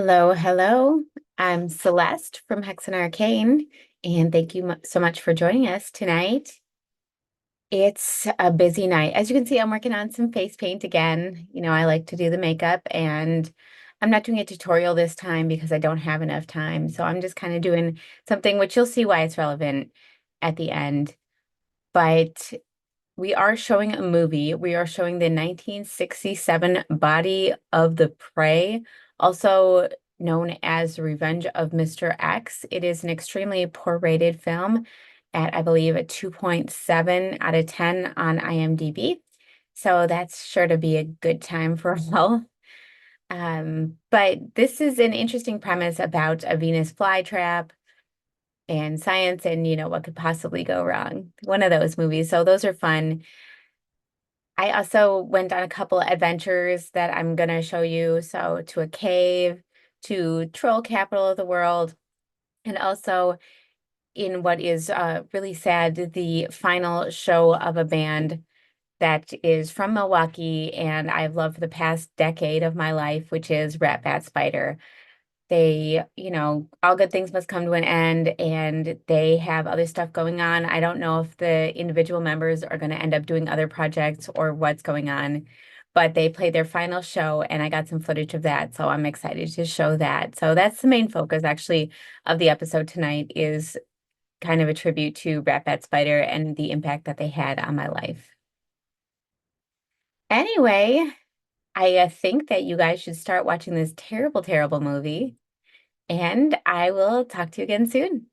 Hello, hello. I'm Celeste from Hexen Arcane, and thank you so much for joining us tonight. It's a busy night. As you can see, I'm working on some face paint again. I like to do the makeup, and I'm not doing a tutorial this time because I don't have enough time. So I'm just kind of doing something which you'll see why it's relevant at the end. But we are showing a movie. We are showing the 1967 Body of the Prey, also known as Revenge of Mr. X. It is an extremely poor rated film at, I believe, a 2.7 out of 10 on IMDb. So that's sure to be a good time for all. But this is an interesting premise about a Venus flytrap and science and, what could possibly go wrong. One of those movies. So those are fun. I also went on a couple adventures that I'm going to show you. So to a cave, to troll capital of the world, and also in what is really sad, the final show of a band that is from Milwaukee and I've loved for the past decade of my life, which is Ratbatspider. They, all good things must come to an end, and they have other stuff going on. I don't know if the individual members are going to end up doing other projects or what's going on, but they played their final show, and I got some footage of that, so I'm excited to show that. So that's the main focus, actually, of the episode tonight is kind of a tribute to Ratbatspider and the impact that they had on my life. Anyway, I think that you guys should start watching this terrible, terrible movie. And I will talk to you again soon.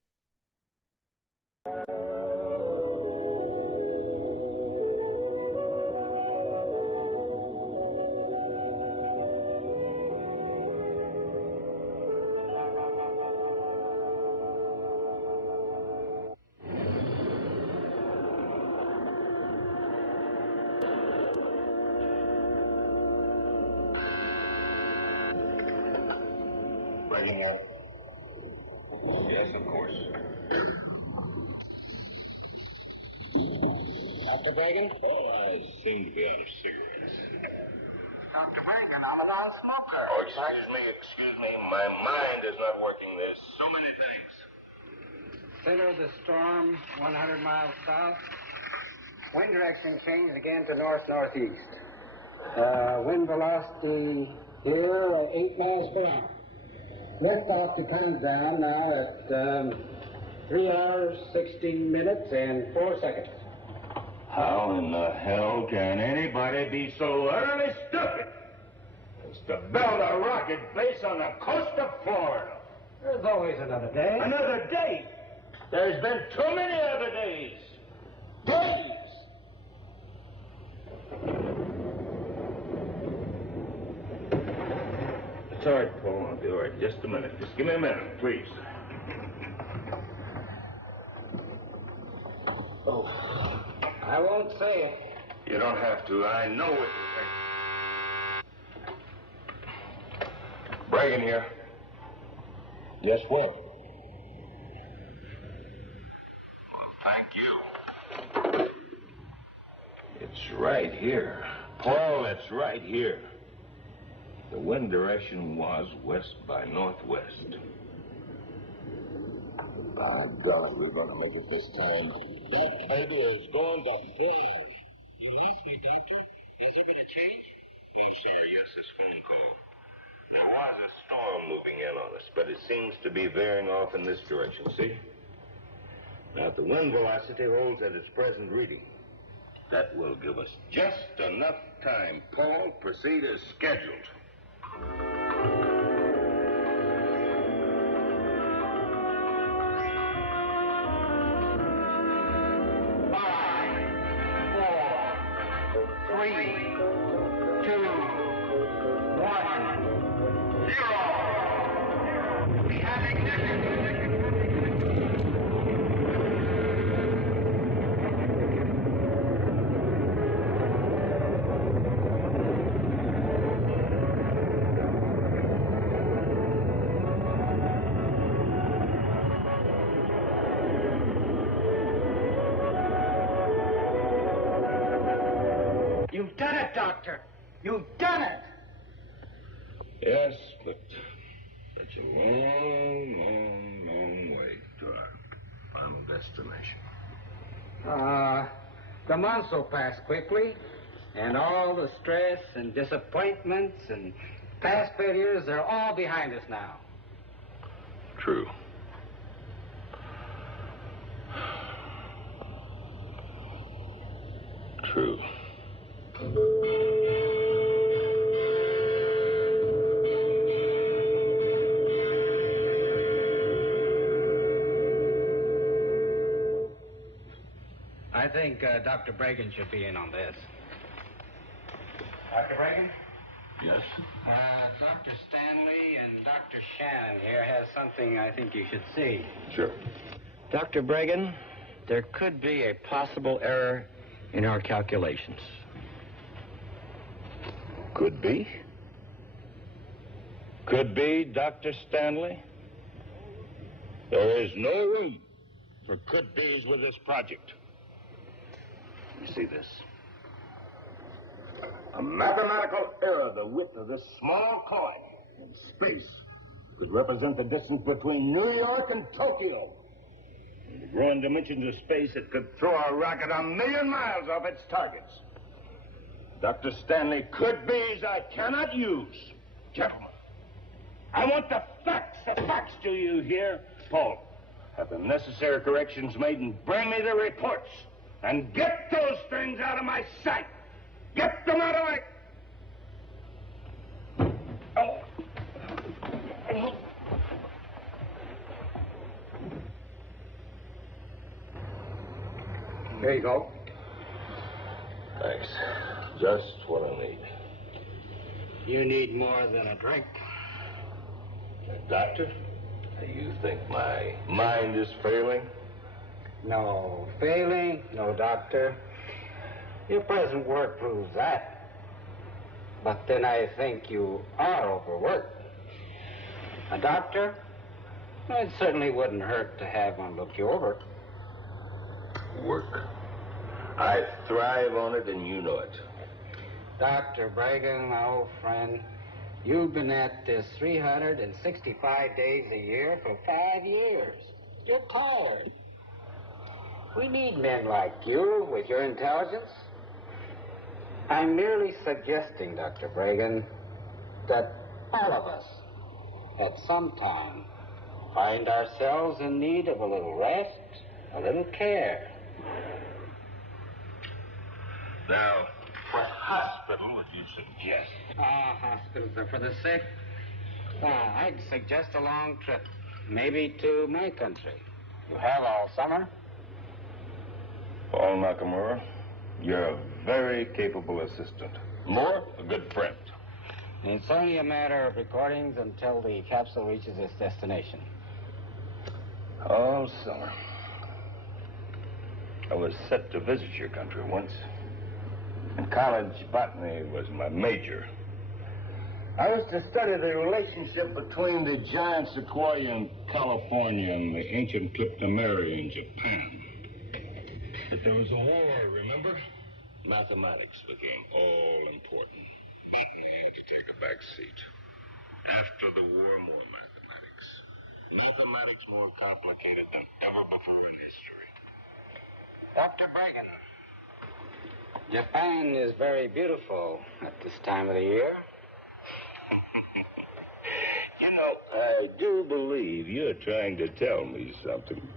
Writing out. Yes, of course. Dr. Bagan? Oh, I seem to be out of cigarettes. Dr. Bagan, I'm a non-smoker. Oh, excuse me. My mind is not working. There's so many things. Center of the storm, 100 miles south. Wind direction changed again to north-northeast. Wind velocity here, 8 miles per hour. Lift off to countdown now at 3 hours, 16 minutes, and 4 seconds. How in the hell can anybody be so utterly stupid as to build a rocket base on the coast of Florida? There's always another day. Another day? There's been too many other days. Days! It's all right, Paul. I'll be all right. Just a minute. Just give me a minute, please. Oh, I won't say it. You don't have to. I know what you think. Bragan here. Yes, what? Thank you. It's right here. Paul, it's right here. The wind direction was west by northwest. By golly, we're going to make it this time. That cable is going to fly. You lost me, Doctor. Is there been a change? Oh, sure, yes, this phone call. There was a storm moving in on us, but it seems to be veering off in this direction, see? Now, if the wind velocity holds at its present reading, that will give us just enough time. Paul, proceed as scheduled. You've done it, Doctor. You've done it. Yes, but Such a long, long, long way to our final destination. The months will pass quickly, and all the stress and disappointments and past failures, they're all behind us now. True. True. I think Dr. Bragan should be in on this. Dr. Bragan? Yes? Dr. Stanley and Dr. Shannon here has something I think you should see. Sure. Dr. Bragan, there could be a possible error in our calculations. Could be. Could be, Dr. Stanley. There is no room for could-be's with this project. You see this? A mathematical error the width of this small coin in space could represent the distance between New York and Tokyo. In the growing dimensions of space, it could throw a rocket 1,000,000 miles off its targets. Dr. Stanley, could-be's I cannot use. Gentlemen, I want the facts. The facts, do you hear? Paul, have the necessary corrections made and bring me the reports. And get those things out of my sight. Get them out of my... Oh. Oh. Here you go. Thanks. Just what I need. You need more than a drink. Doctor, do you think my mind is failing? No failing, no doctor. Your present work proves that. But then I think you are overworked. A doctor? It certainly wouldn't hurt to have one look you over. Work. I thrive on it, and you know it. Dr. Bragan, my old friend, you've been at this 365 days a year for 5 years. You're tired. We need men like you with your intelligence. I'm merely suggesting, Dr. Bragan, that all of us, at some time, find ourselves in need of a little rest, a little care. Now, what hospital would you suggest? Hospitals are for the sick. I'd suggest a long trip, maybe to my country. You have all summer. Paul Nakamura, you're a very capable assistant. More, a good friend. It's only a matter of recordings until the capsule reaches its destination. All summer. I was set to visit your country once. In college, botany was my major. I was to study the relationship between the giant sequoia in California and the ancient Cliptomera in Japan. But there was a war, remember? Mathematics became all important. I had to take a back seat. After the war, more mathematics. Mathematics more complicated than ever before in history. Dr. Bragan, Japan is very beautiful at this time of the year. You know, I do believe you're trying to tell me something.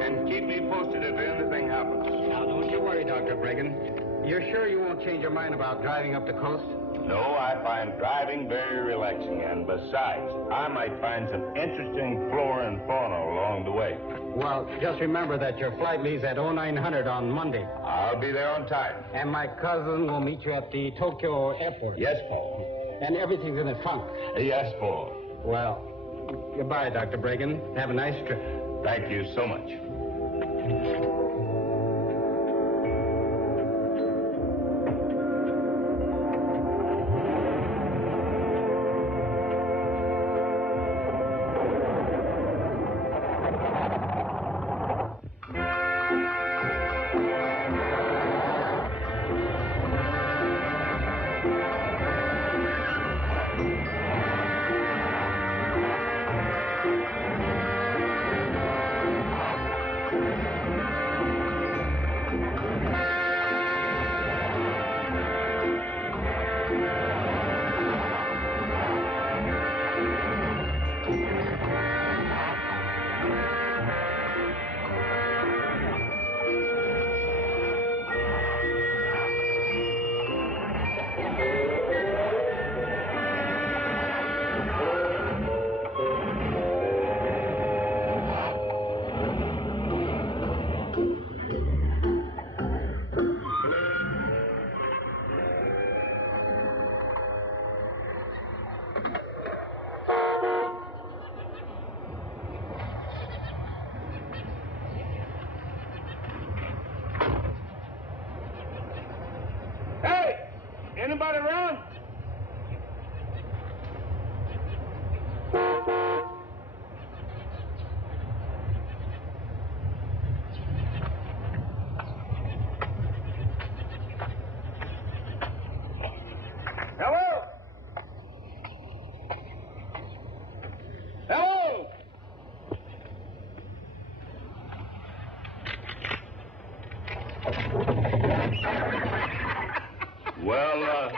And keep me posted if anything happens. Now, don't you worry, Dr. Bragan. You're sure you won't change your mind about driving up the coast? No, I find driving very relaxing, and besides, I might find some interesting flora and fauna along the way. Well, just remember that your flight leaves at 0900 on Monday. I'll be there on time. And my cousin will meet you at the Tokyo airport. Yes, Paul. And everything's in the trunk. Yes, Paul. Well, goodbye, Dr. Bragan. Have a nice trip. Thank you so much. Well,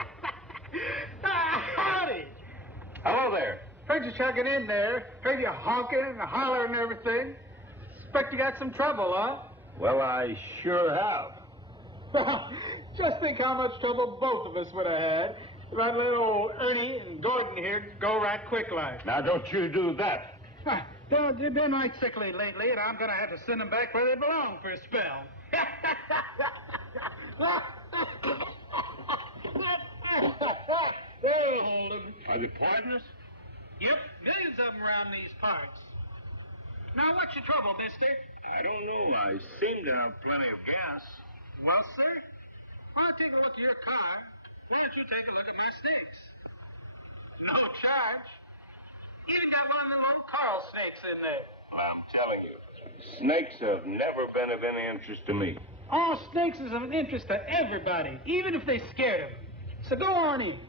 Howdy! hello there. Heard you chugging in there. Heard you honking and hollering and everything. Expect you got some trouble, huh? Well, I sure have. Just think how much trouble both of us would have had if I'd let old Ernie and Gordon here go right quick like. Now, don't you do that. They've been right sickly lately, and I'm going to have to send them back where they belong for a spell. Hey, hold 'em. Are they poisonous? Yep, millions of them around these parts. Now, what's your trouble, mister? I don't know. I seem to have plenty of gas. Well, sir, why don't you take a look at your car? Why don't you take a look at my snakes? No charge. Even got one of them little coral snakes in there. I'm telling you, snakes have never been of any interest to me. All snakes is of an interest to everybody, even if they scared them. So go on in.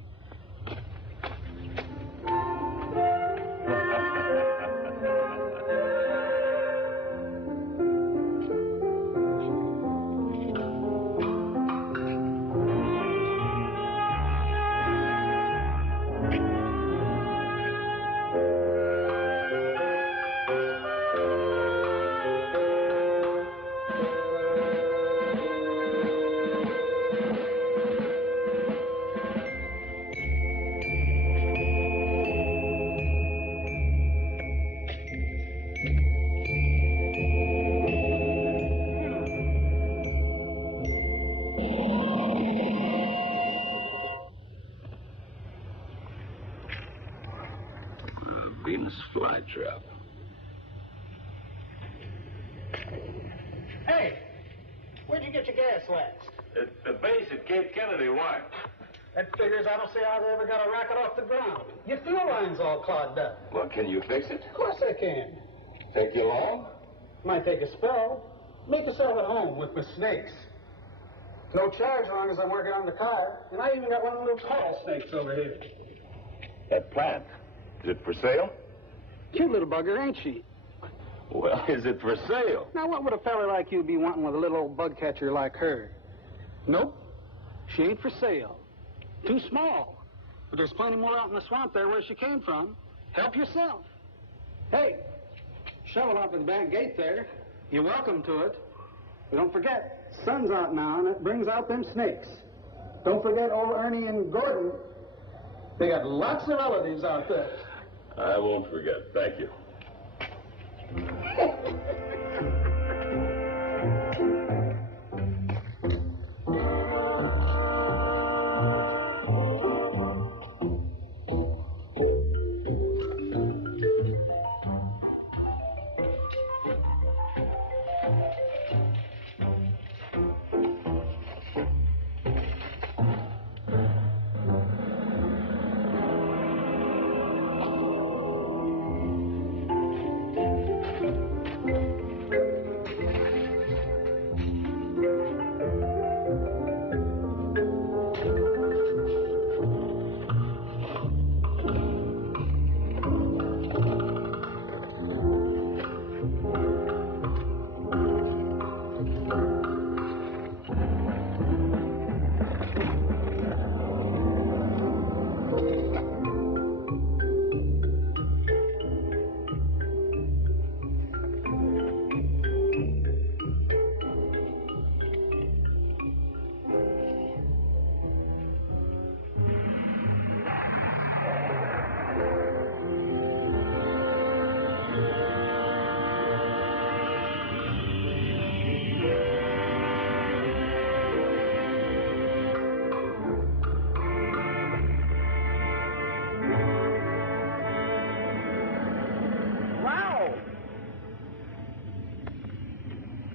Venus flytrap. Hey, where'd you get your gas wax? It's the base at Cape Kennedy. Why? That figures I don't see how they ever got a rocket off the ground. Your fuel line's all clogged up. Well, can you fix it? Of course I can. Take you long? Might take a spell. Make yourself at home with my snakes. No charge as long as I'm working on the car. And I even got one of the little coral snakes over here. That plant. Is it for sale? Cute little bugger, ain't she? Well, is it for sale? Now, what would a fella like you be wanting with a little old bug catcher like her? Nope. She ain't for sale. Too small. But there's plenty more out in the swamp there where she came from. Help yourself. Hey, shovel out to the back gate there. You're welcome to it. But don't forget, sun's out now, and it brings out them snakes. Don't forget old Ernie and Gordon. They got lots of relatives out there. I won't forget. Thank you.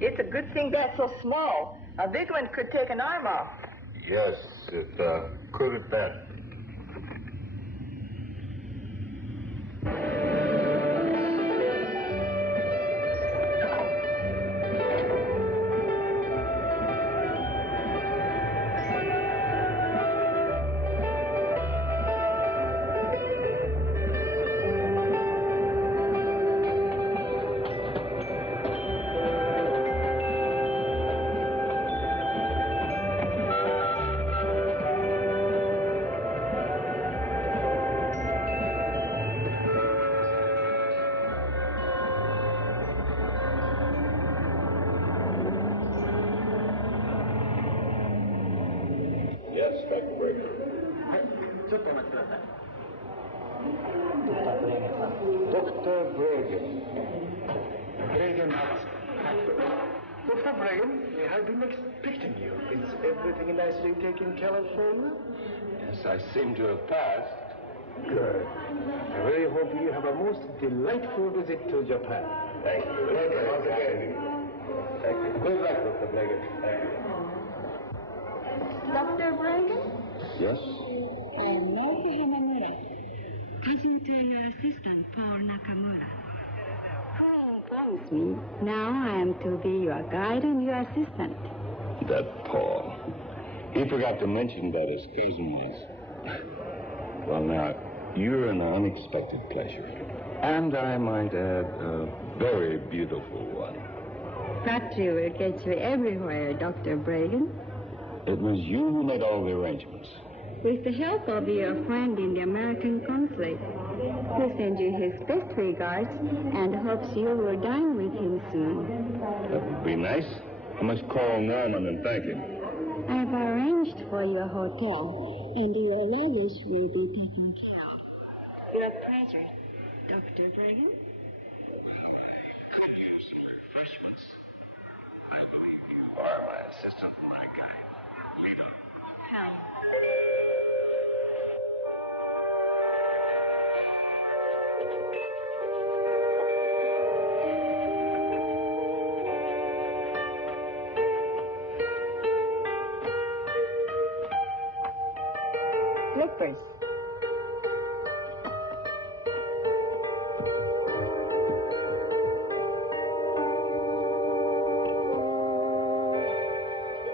It's a good thing that's so small. A big one could take an arm off. Yes, it could at that. ちょっとお待ちください。Dr. Bragan. Bragan House. Dr. Bragan, we have been expecting you. Is everything nicely taken care of for you? Yes, I seem to have passed. Good. I really hope you have a most delightful visit to Japan. Thank you. Once again. Thank you. Good luck, Dr. Bragan. Thank you. Dr. Bragan? Yes? I am Milwaukee Hamamura. Cousin to your assistant, Paul Nakamura. Paul promised me. Now I am to be your guide and your assistant. That Paul. He forgot to mention that his cousin was. Well, now, you're an unexpected pleasure. And I might add, a very beautiful one. Flattery will get you everywhere, Dr. Bragan. It was you who made all the arrangements. With the help of your friend in the American consulate, who sends you his best regards and hopes you will dine with him soon. That would be nice. I must call Norman and thank him. I've arranged for your hotel, and your luggage will be taken care of. Your pleasure, Dr. Bragan. Could use some refreshments. I believe you are my assistant, my guide. Lead on. Slippers.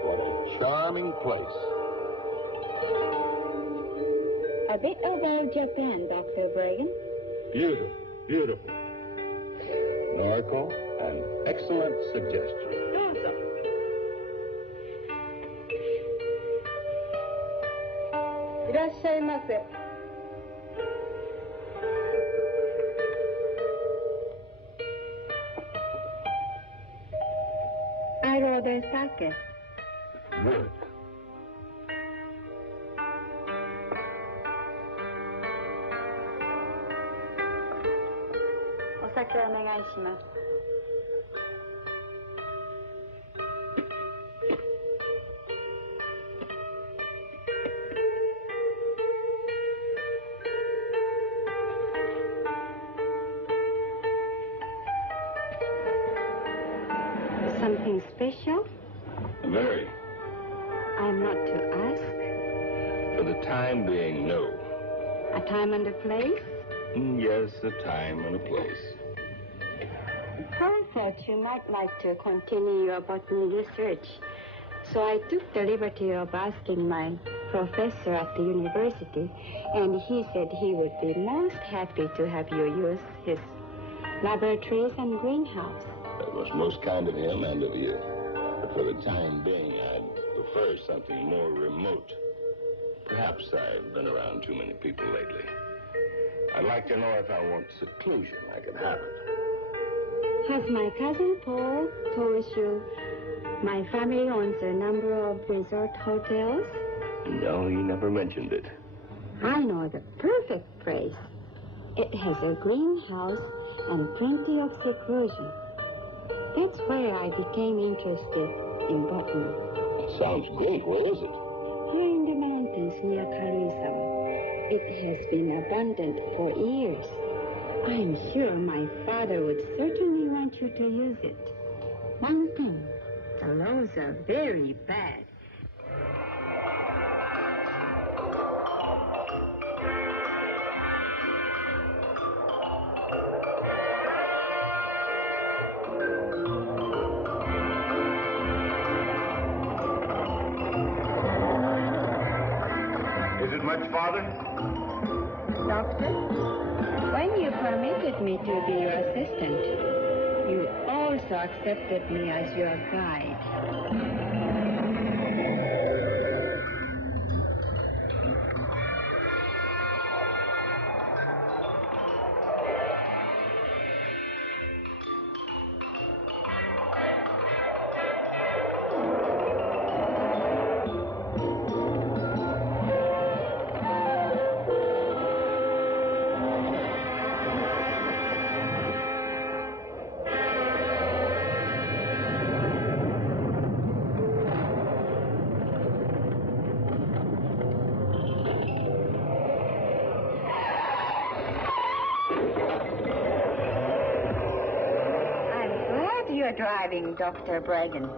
What a charming place. A bit about Japan, Dr. Bragan. Beautiful, beautiful. Norco, an excellent suggestion. どうぞ。いらっしゃいませ。I order sake. Good. お酒お願いします。Something special? Very. I'm not to ask. For the time being, no. A time and a place? Yes, a time and a place. I thought you might like to continue your botany research. So I took the liberty of asking my professor at the university, and he said he would be most happy to have you use his laboratories and greenhouse. That was most kind of him and of you. But for the time being, I'd prefer something more remote. Perhaps I've been around too many people lately. I'd like to know if I want seclusion, I can have it. Has my cousin Paul told you my family owns a number of resort hotels? No, he never mentioned it. I know the perfect place. It has a greenhouse and plenty of seclusion. That's where I became interested in botany. Sounds great. Where is it? Here in the mountains near Karuizawa. It has been abandoned for years. I'm sure my father would certainly want you to use it. One thing, the laws are very bad. Is it much farther? Doctor, when you permitted me to be your assistant, you also accepted me as your guide. you're driving, Dr. Braden.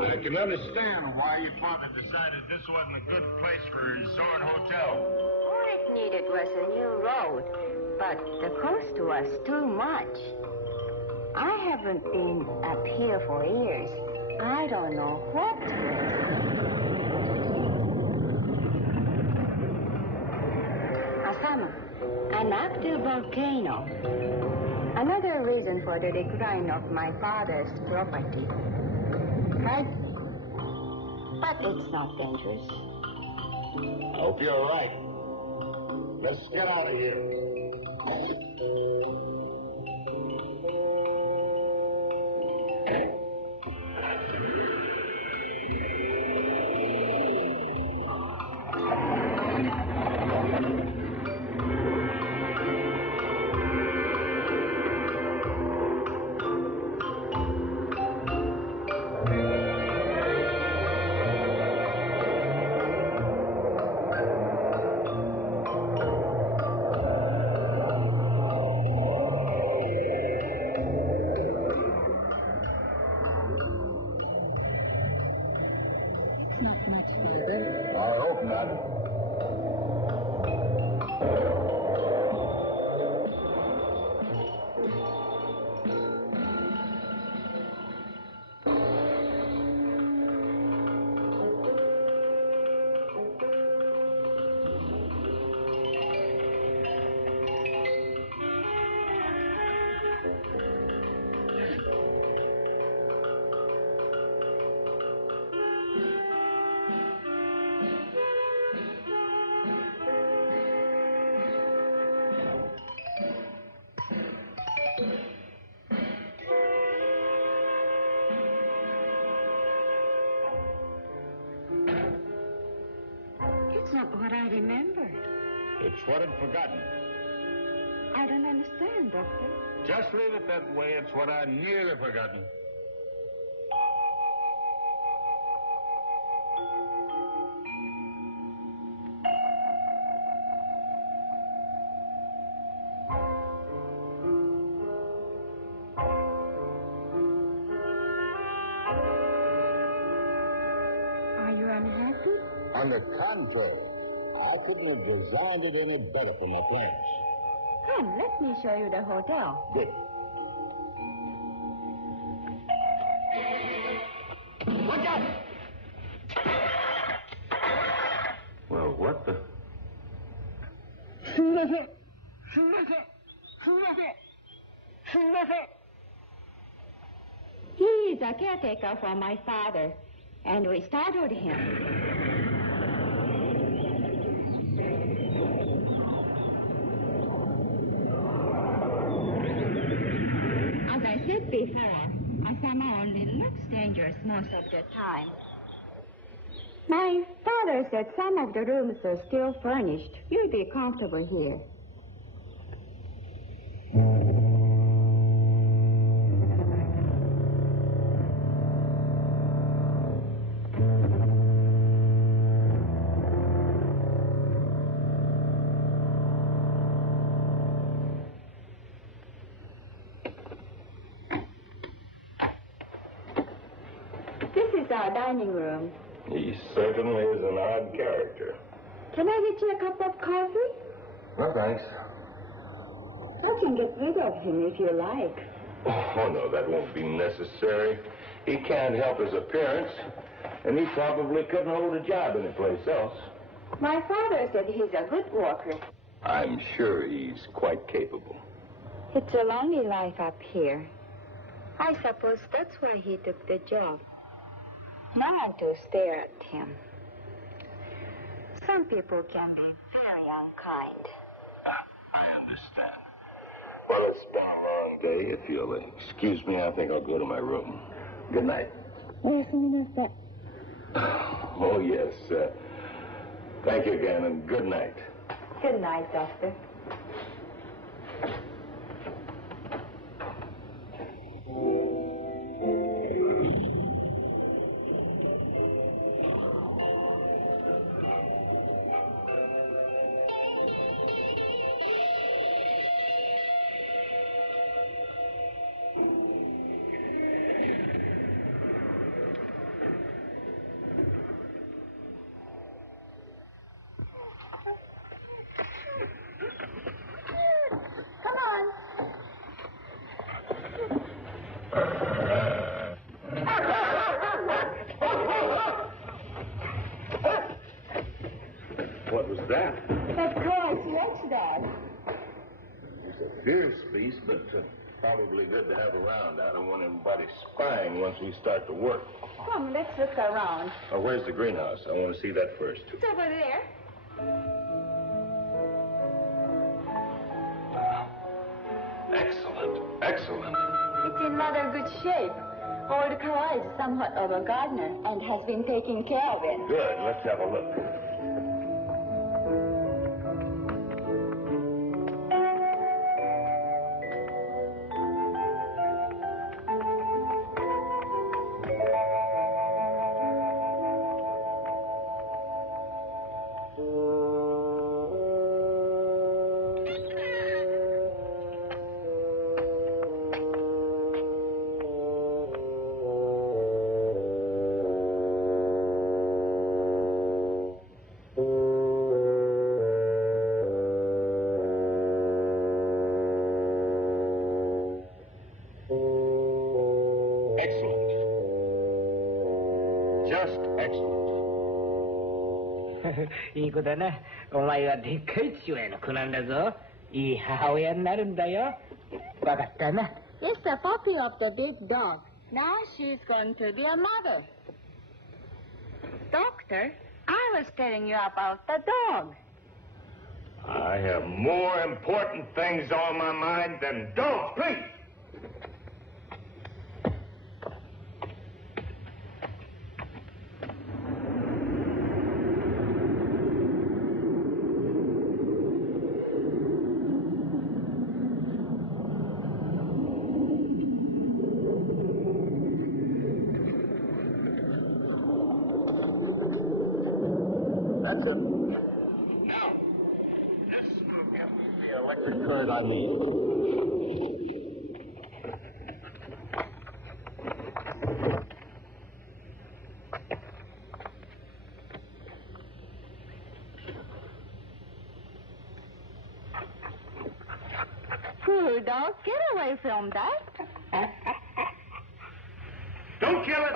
I can understand why your father decided this wasn't a good place for a resort hotel. All it needed was a new road, but the cost was too much. I haven't been up here for years. I don't know what to do. Asama, an active volcano. Another reason for the decline of my father's property. But it's not dangerous. I hope you're right. Let's get out of here. Not much further. I hope not. It's not what I remember. It's what I'd forgotten. I don't understand, Doctor. Just leave it that way. It's what I'd nearly forgotten. Are you unhappy? On the contrary, I couldn't have designed it any better for my plans. Come, let me show you the hotel. Good. Look out! Well, what the... He is a caretaker for my father, and we startled him. As I said before, Asama only looks dangerous most of the time. My father said some of the rooms are still furnished. You'll be comfortable here. This is our dining room. He certainly is an odd character. Can I get you a cup of coffee? No, thanks. I can get rid of him if you like. Oh, no, that won't be necessary. He can't help his appearance, and he probably couldn't hold a job anyplace else. My father said he's a good worker. I'm sure he's quite capable. It's a lonely life up here. I suppose that's why he took the job. No one to stare at him. Some people can be very unkind. I understand. Well, it's been a long day. If you'll excuse me, I think I'll go to my room. Good night. Oh, yes. Thank you again, and good night. Good night, Doctor. What was that? That's Cole's watchdog. It's a fierce beast, but probably good to have around. I don't want anybody spying once we start to work. Come, let's look around. Oh, where's the greenhouse? I want to see that first. It's over there. Excellent. Excellent. It's in rather good shape. Old Carl is somewhat of a gardener and has been taking care of it. Good. Let's have a look. Just excellent. いい子だな。お前はでっかい父親の子なんだぞ。いい母親になるんだよ。わかったな。It's the puppy of the big dog. Now she's going to be a mother. Doctor, I was telling you about the dog. I have more important things on my mind than dogs, please. That's it. Now, this is the electric current I need. Poor dog, get away from that. Don't kill it!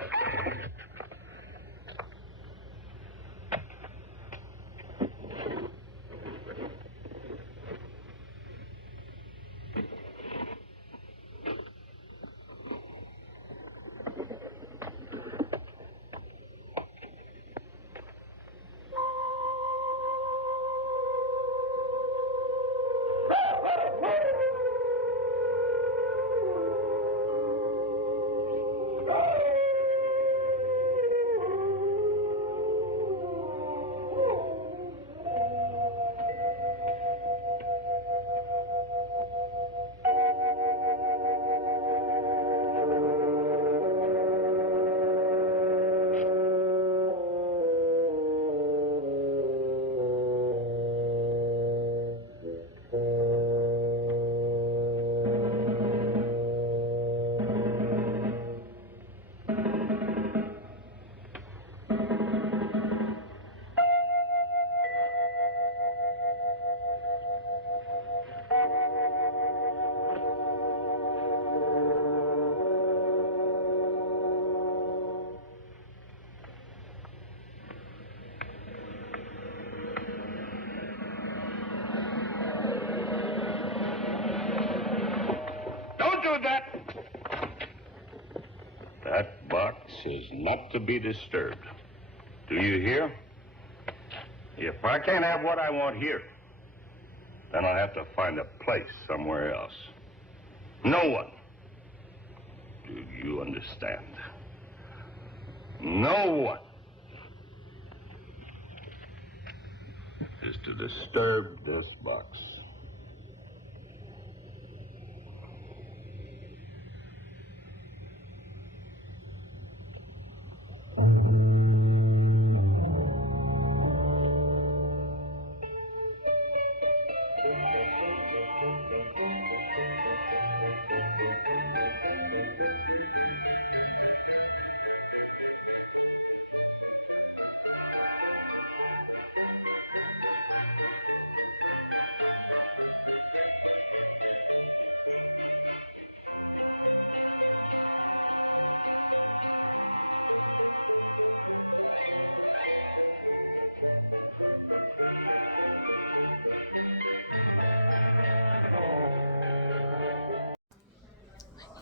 That box is not to be disturbed. Do you hear? If I can't have what I want here, then I'll have to find a place somewhere else. No one, do you understand? No one is to disturb this box.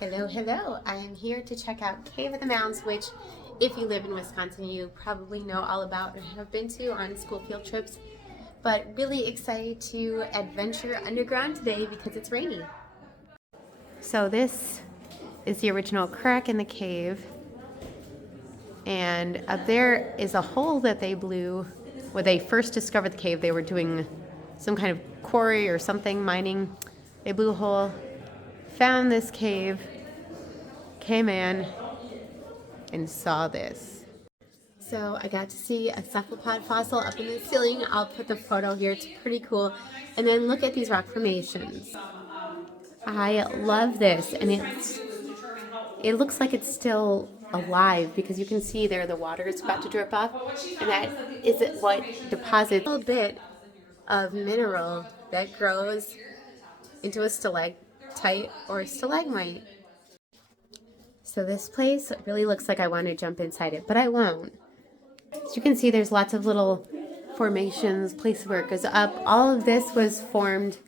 Hello, hello. I am here to check out Cave of the Mounds, which if you live in Wisconsin, you probably know all about or have been to on school field trips. But really excited to adventure underground today because it's rainy. So this is the original crack in the cave. And up there is a hole that they blew when they first discovered the cave. They were doing some kind of quarry or something, mining. They blew a hole, found this cave, came in, and saw this. So I got to see a cephalopod fossil up in the ceiling. I'll put the photo here, it's pretty cool. And then look at these rock formations. I love this, and it looks like it's still alive because you can see there the water is about to drip off, and that is what deposits a little bit of mineral that grows into a stalactite or stalagmite. So this place really looks like I want to jump inside it, but I won't. As you can see, there's lots of little formations, places where it goes up. All of this was formed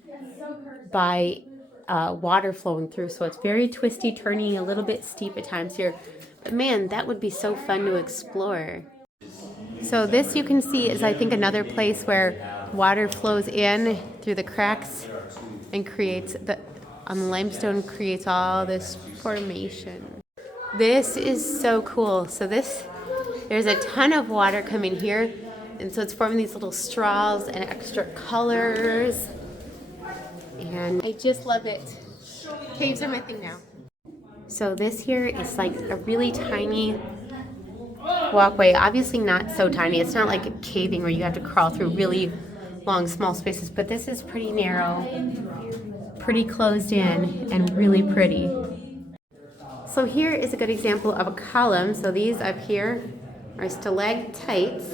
by water flowing through, so it's very twisty, turny, a little bit steep at times here. But man, that would be so fun to explore. So this you can see is, I think, another place where water flows in through the cracks and creates on the limestone, creates all this formation. This is so cool. So there's a ton of water coming here, and so it's forming these little straws and extra colors, and I just love it. Caves are my thing now. So this here is like a really tiny walkway, obviously not so tiny. It's not like caving where you have to crawl through really long, small spaces, but this is pretty narrow, pretty closed in, and really pretty. So here is a good example of a column. So these up here are stalactites,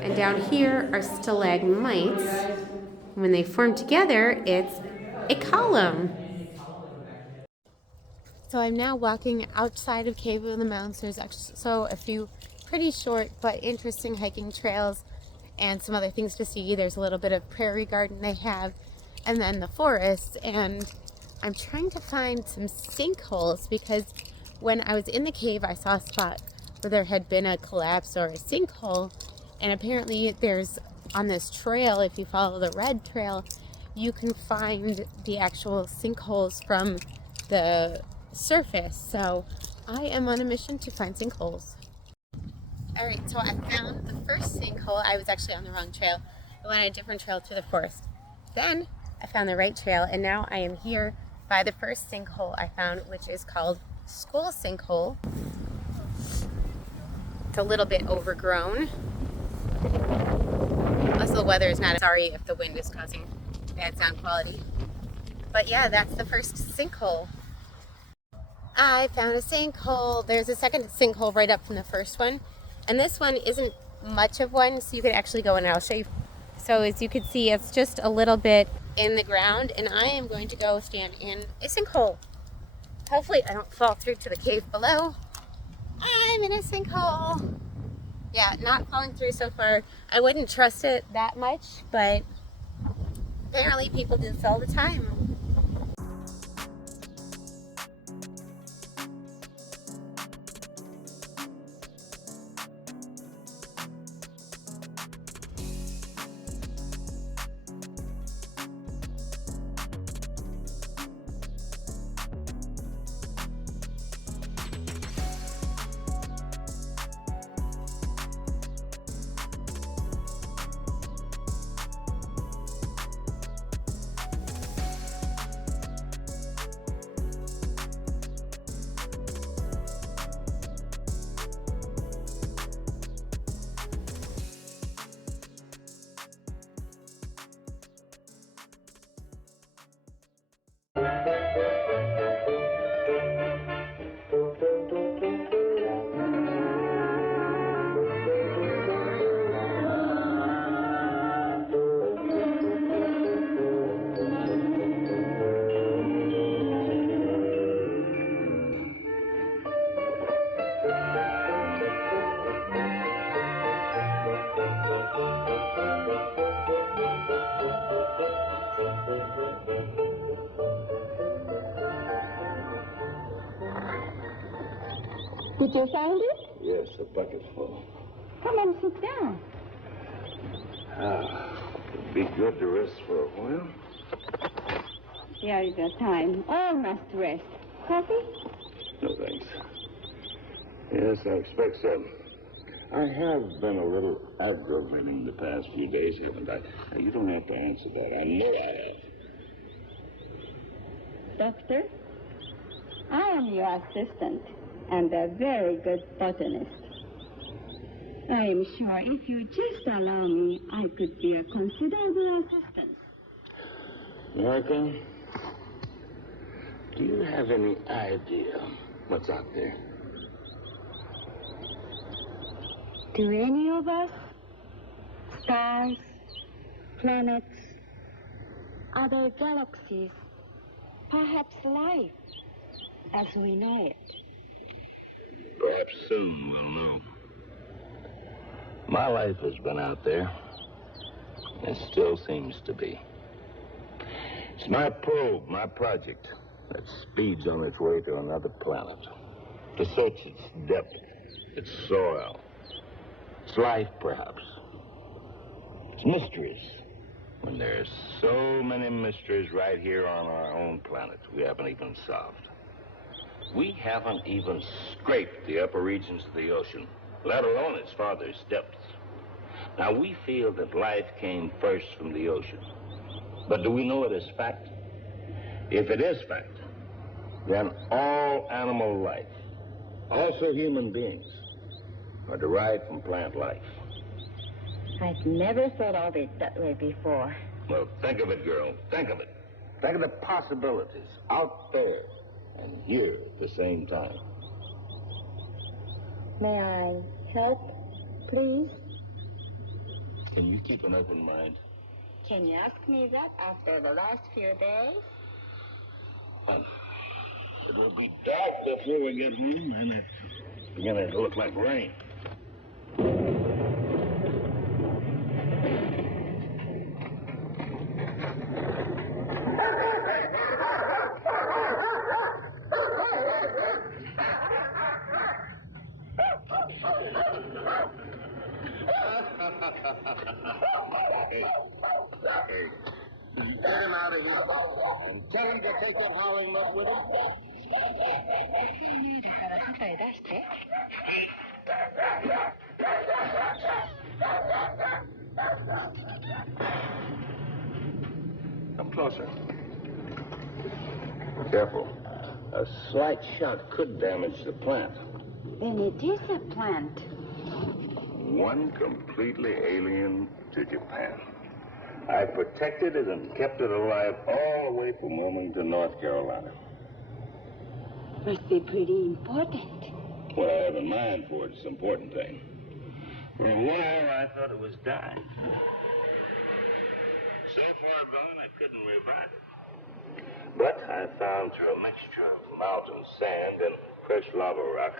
and down here are stalagmites. When they form together, it's a column. So I'm now walking outside of Cave of the Mounds. There's actually a few pretty short but interesting hiking trails and some other things to see. There's a little bit of prairie garden they have, and then the forest. And I'm trying to find some sinkholes because when I was in the cave, I saw a spot where there had been a collapse or a sinkhole, and apparently there's on this trail, if you follow the red trail, you can find the actual sinkholes from the surface. So I am on a mission to find sinkholes. All right, so I found the first sinkhole. I was actually on the wrong trail. I went on a different trail through the forest. Then I found the right trail, and now I am here by the first sinkhole I found, which is called School Sinkhole. It's a little bit overgrown. Plus the weather is not, sorry if the wind is causing bad sound quality. But yeah, that's the first sinkhole. I found a sinkhole. There's a second sinkhole right up from the first one. And this one isn't much of one, so you could actually go in and I'll show you. So as you can see, it's just a little bit in the ground, and I am going to go stand in a sinkhole. Hopefully I don't fall through to the cave below. I'm in a sinkhole. Yeah, not falling through so far. I wouldn't trust it that much, but apparently people do this all the time. Did you find it? Yes, a bucket full. Come and sit down. It'd be good to rest for a while. There is a time. All must rest. Coffee? No, thanks. Yes, I expect so. I have been a little aggravating the past few days, haven't I? Now, you don't have to answer that. I know I have. Doctor, I am your assistant and a very good botanist. I am sure if you just allow me, I could be a considerable assistance. America, do you have any idea what's out there? Do any of us, stars, planets, other galaxies, perhaps life as we know it? Perhaps soon we'll know. My life has been out there. It still seems to be. It's my probe, my project, that speeds on its way to another planet, to search its depth, its soil, its life, perhaps. Its mysteries. When there's so many mysteries right here on our own planet we haven't even solved. We haven't even scraped the upper regions of the ocean, let alone its farthest depths. Now, we feel that life came first from the ocean. But do we know it as fact? If it is fact, then all animal life, also human beings, are derived from plant life. I've never thought of it that way before. Well, think of it, girl. Think of it. Think of the possibilities out there and here at the same time. May I help, please? Can you keep an open mind? Can you ask me that after the last few days? Well, it will be dark before we get home, and it's beginning to look like rain. Hey, get him out of here. And tell him to take that howling mutt with him. Come closer. Careful. A slight shock could damage the plant. Then it is a plant. One completely alien to Japan. I protected it and kept it alive all the way from Wilmington, North Carolina. Must be pretty important. What I have in mind for it's an important thing. For a while, I thought it was dying. So far gone, I couldn't revive it. But I found through a mixture of mountain sand and fresh lava rock,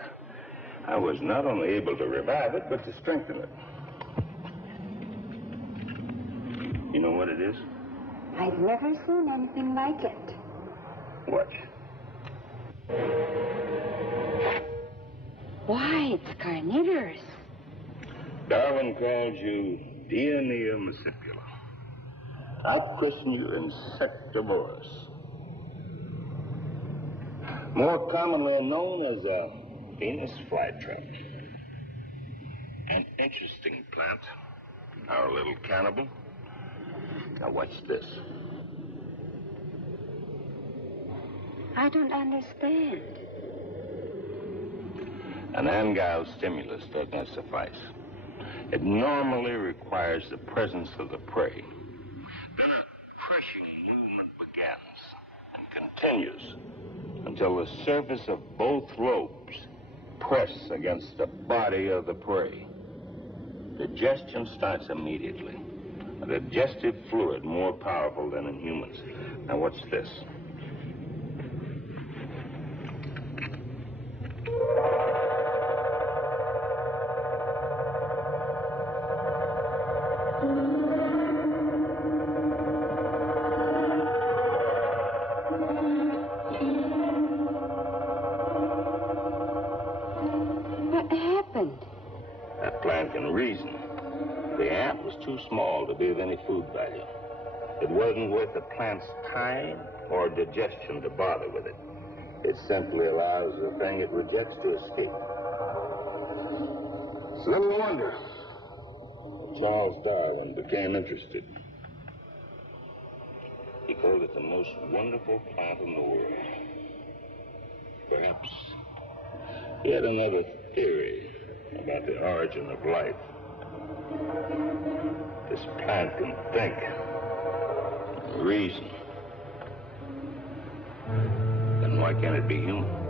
I was not only able to revive it, but to strengthen it. You know what it is? I've never seen anything like it. What? Why, it's carnivorous. Darwin called you Dionea muscipula. I christen you insectivorous. More commonly known as a Venus flytrap. An interesting plant, our little cannibal. Now watch this. I don't understand. An angile stimulus does not suffice. It normally requires the presence of the prey. Then a crushing movement begins and continues until the surface of both lobes press against the body of the prey. Digestion starts immediately. A digestive fluid more powerful than in humans. Now what's this? and reason. The ant was too small to be of any food value. It wasn't worth the plant's time or digestion to bother with it. It simply allows the thing it rejects to escape. It's little wonder Charles Darwin became interested. He called it the most wonderful plant in the world. Perhaps he had another theory about the origin of life. This plant can think, reason. Then why can't it be human?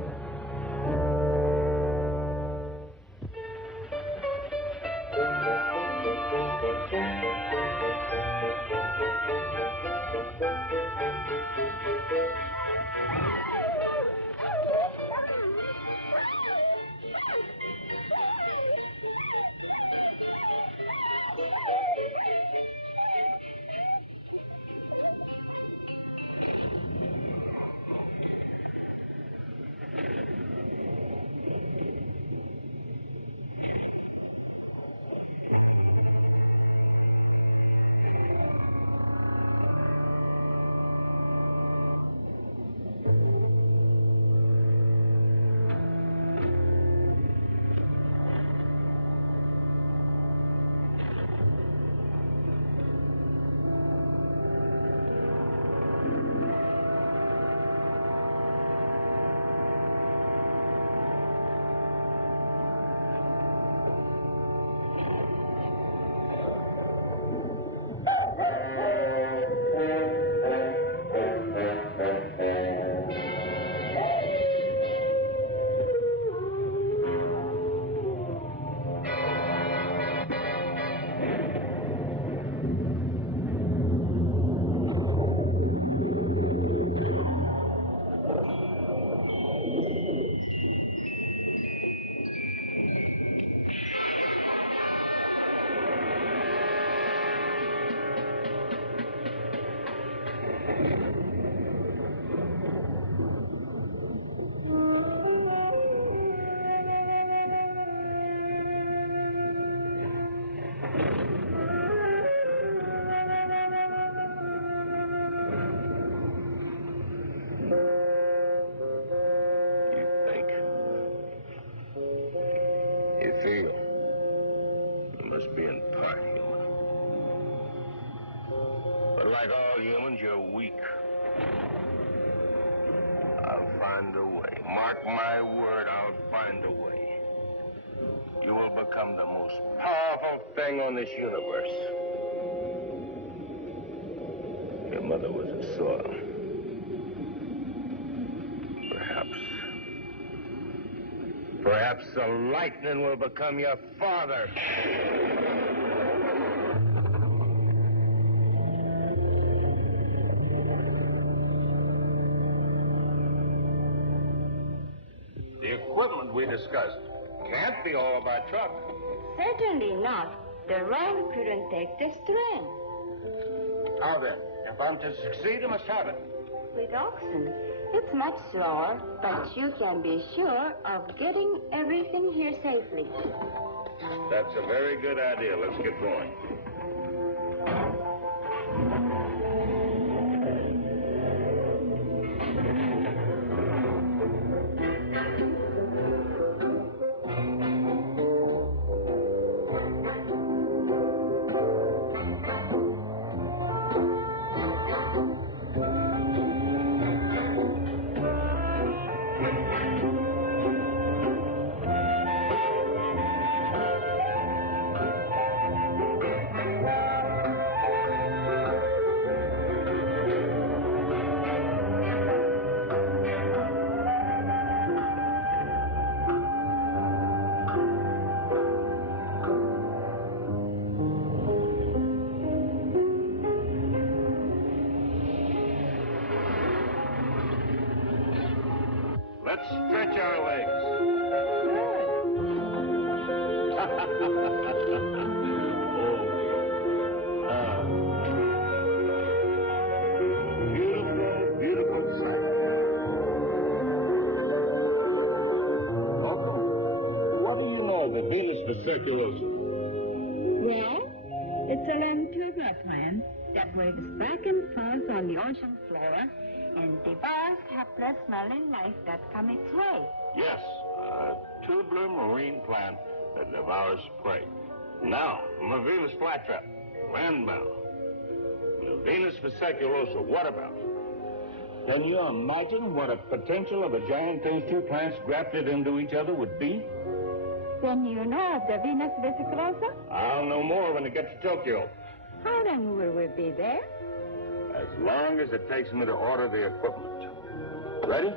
Be in part human. But like all humans, you're weak. I'll find a way. Mark my word, I'll find a way. You will become the most powerful thing on this universe. Your mother was a soil. Perhaps the lightning will become your father. The equipment we discussed can't be all by truck. Certainly not. The rank couldn't take the strain. How then? If I'm to succeed, I must have it. With oxen, it's much slower, but you can be sure of getting everything here safely. That's a very good idea. Let's get going. Let's stretch our legs. Beautiful, beautiful sight. Uncle, what do you know of the Venus vesiculosa? that waves back and forth on the ocean floor and devours hapless marine life that come its way. Yes, a tubular marine plant that devours prey. Now, Venus flytrap, landbound. Venus vesiculosa, what about? Can you imagine what a potential of a giant those two plants grafted into each other would be? Then you know of the Venus vesiculosa? I'll know more when I get to Tokyo. How long will we be there? As long as it takes me to order the equipment. Ready?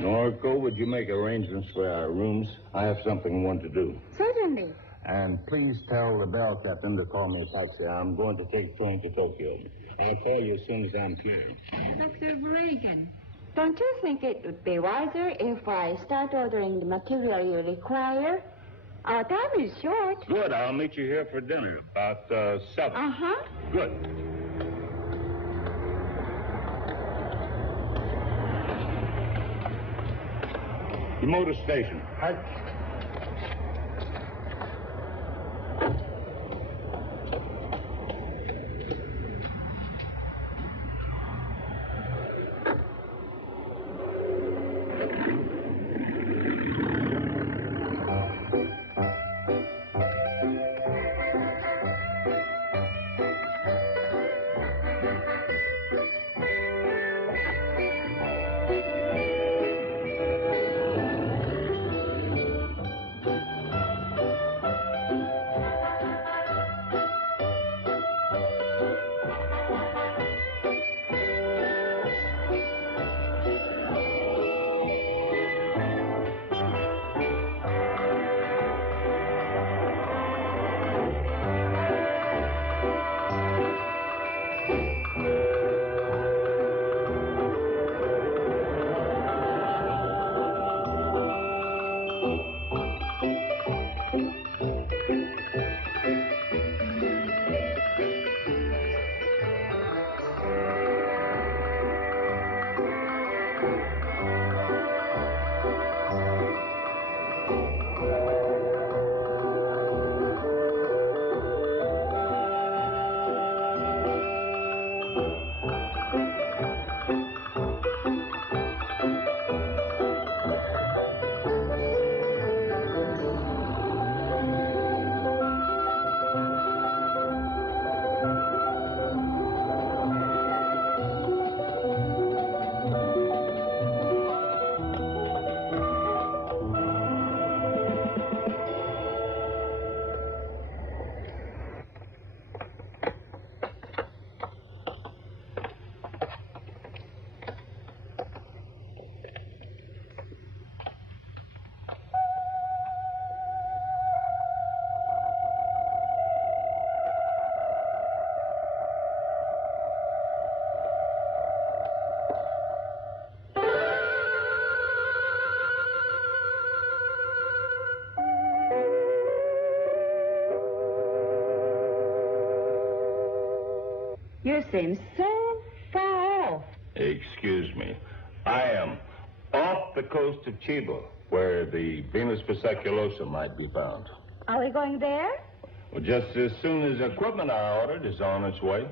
Norco, would you make arrangements for our rooms? I have something I want to do. Certainly. And please tell the bell captain to call me a taxi. I'm going to take a train to Tokyo. I'll call you as soon as I'm clear. Dr. Reagan, don't you think it would be wiser if I start ordering the material you require? Our time is short. Good. I'll meet you here for dinner about 7. Uh-huh. Good. The motor station. You seem so far off. Excuse me. I am off the coast of Chiba, where the Venus vesiculosa might be found. Are we going there? Well, just as soon as equipment I ordered is on its way.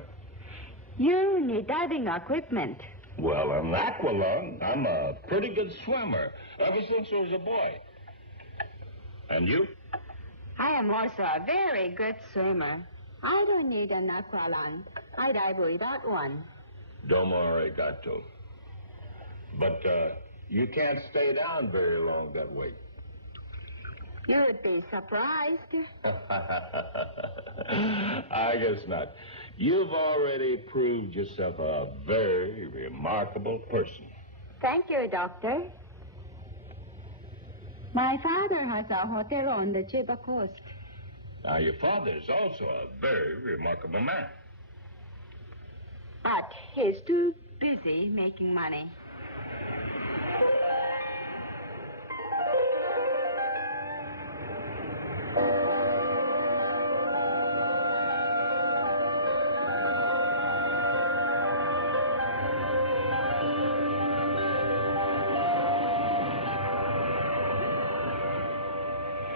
You need diving equipment. Well, I'm an aqualung. I'm a pretty good swimmer, ever since I was a boy. And you? I am also a very good swimmer. I don't need an aqualung. I dive without one. Domo arigato. But you can't stay down very long that way. You would be surprised. I guess not. You've already proved yourself a very remarkable person. Thank you, Doctor. My father has a hotel on the Chiba coast. Now, your father is also a very remarkable man. But he's too busy making money.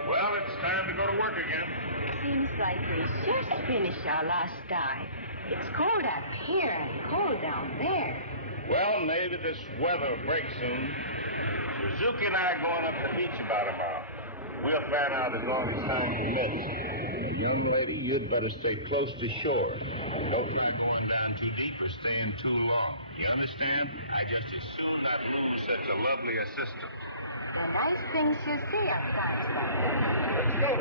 Well, it's time to go to work again. Seems like we just finished our last dive. It's cold up here and cold down there. Well, maybe this weather will break soon. Suzuki and I are going up the beach about an hour. We'll fan out as long as time permits. Young lady, you'd better stay close to shore. Don't try going down too deep or staying too long. You understand? I just as soon not lose such a lovely assistant. The nice things you see at times like this. Let's go.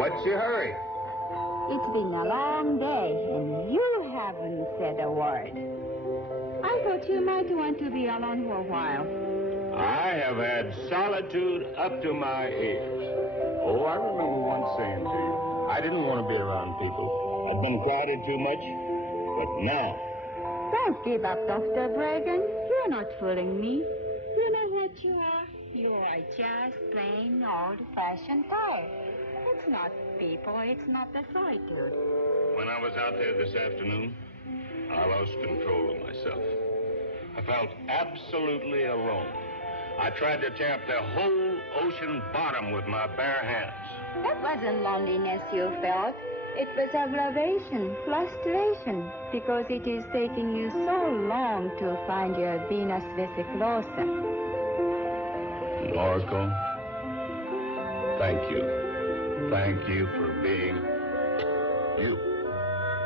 What's your hurry? It's been a long day, and you haven't said a word. I thought you might want to be alone for a while. I have had solitude up to my ears. Oh, I remember once saying to you, I didn't want to be around people. I'd been crowded too much. But now... Don't give up, Dr. Bragan. You're not fooling me. You know what you are? You are just plain old-fashioned tired. It's not people, it's not the solitude. When I was out there this afternoon, I lost control of myself. I felt absolutely alone. I tried to tear up the whole ocean bottom with my bare hands. That wasn't loneliness you felt. It was aggravation, frustration, because it is taking you so long to find your Venus vesiculosa. Oracle, thank you. Thank you for being you.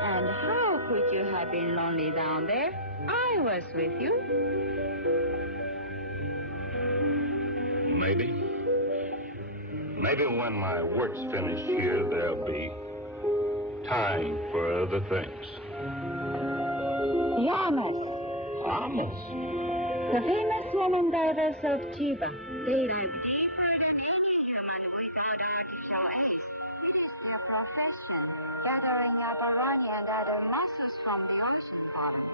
And how could you have been lonely down there? I was with you. Maybe. Maybe when my work's finished here, there'll be time for other things. The Amos. Amos? The famous women divers of Chiba. They dive gathering up Arani and other mussels from the ocean bottom.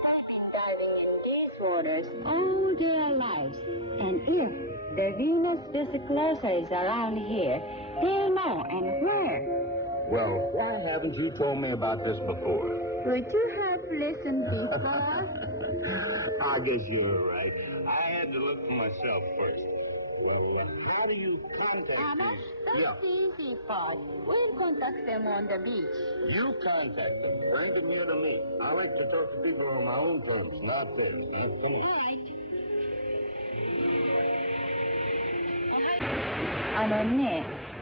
They've been diving in these waters all their lives. And if the Venus vesiculosa is around here, they'll know and where. Well, why haven't you told me about this before? Would you have listened before? I guess you're right. I had to look for myself first. Well, how do you contact Anna, these? that's Yeah, the easy part. We'll contact them on the beach. you contact them. Bring them here to me. I like to talk to people on my own terms, not theirs. Huh? Come on. All right.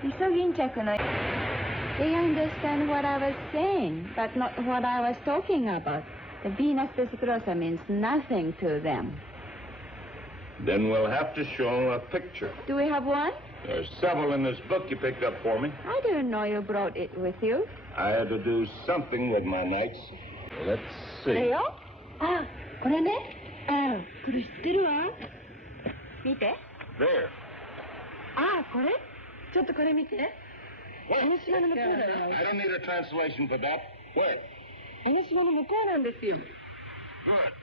イソギンチャクの They understand what I was saying, but not what I was talking about. The Venus Desicrosa means nothing to them. Then we'll have to show them a picture. Do we have one? There's several in this book you picked up for me. I didn't know you brought it with you. I had to do something with my nights. Let's see. これよ。あ、これね。これ知ってるわ。見て。 There. あ、これちょっとこれ見て。 What? あの島の向こうだよ。 I don't need a translation for that. Where? あの島の向こうなんですよ。 Good.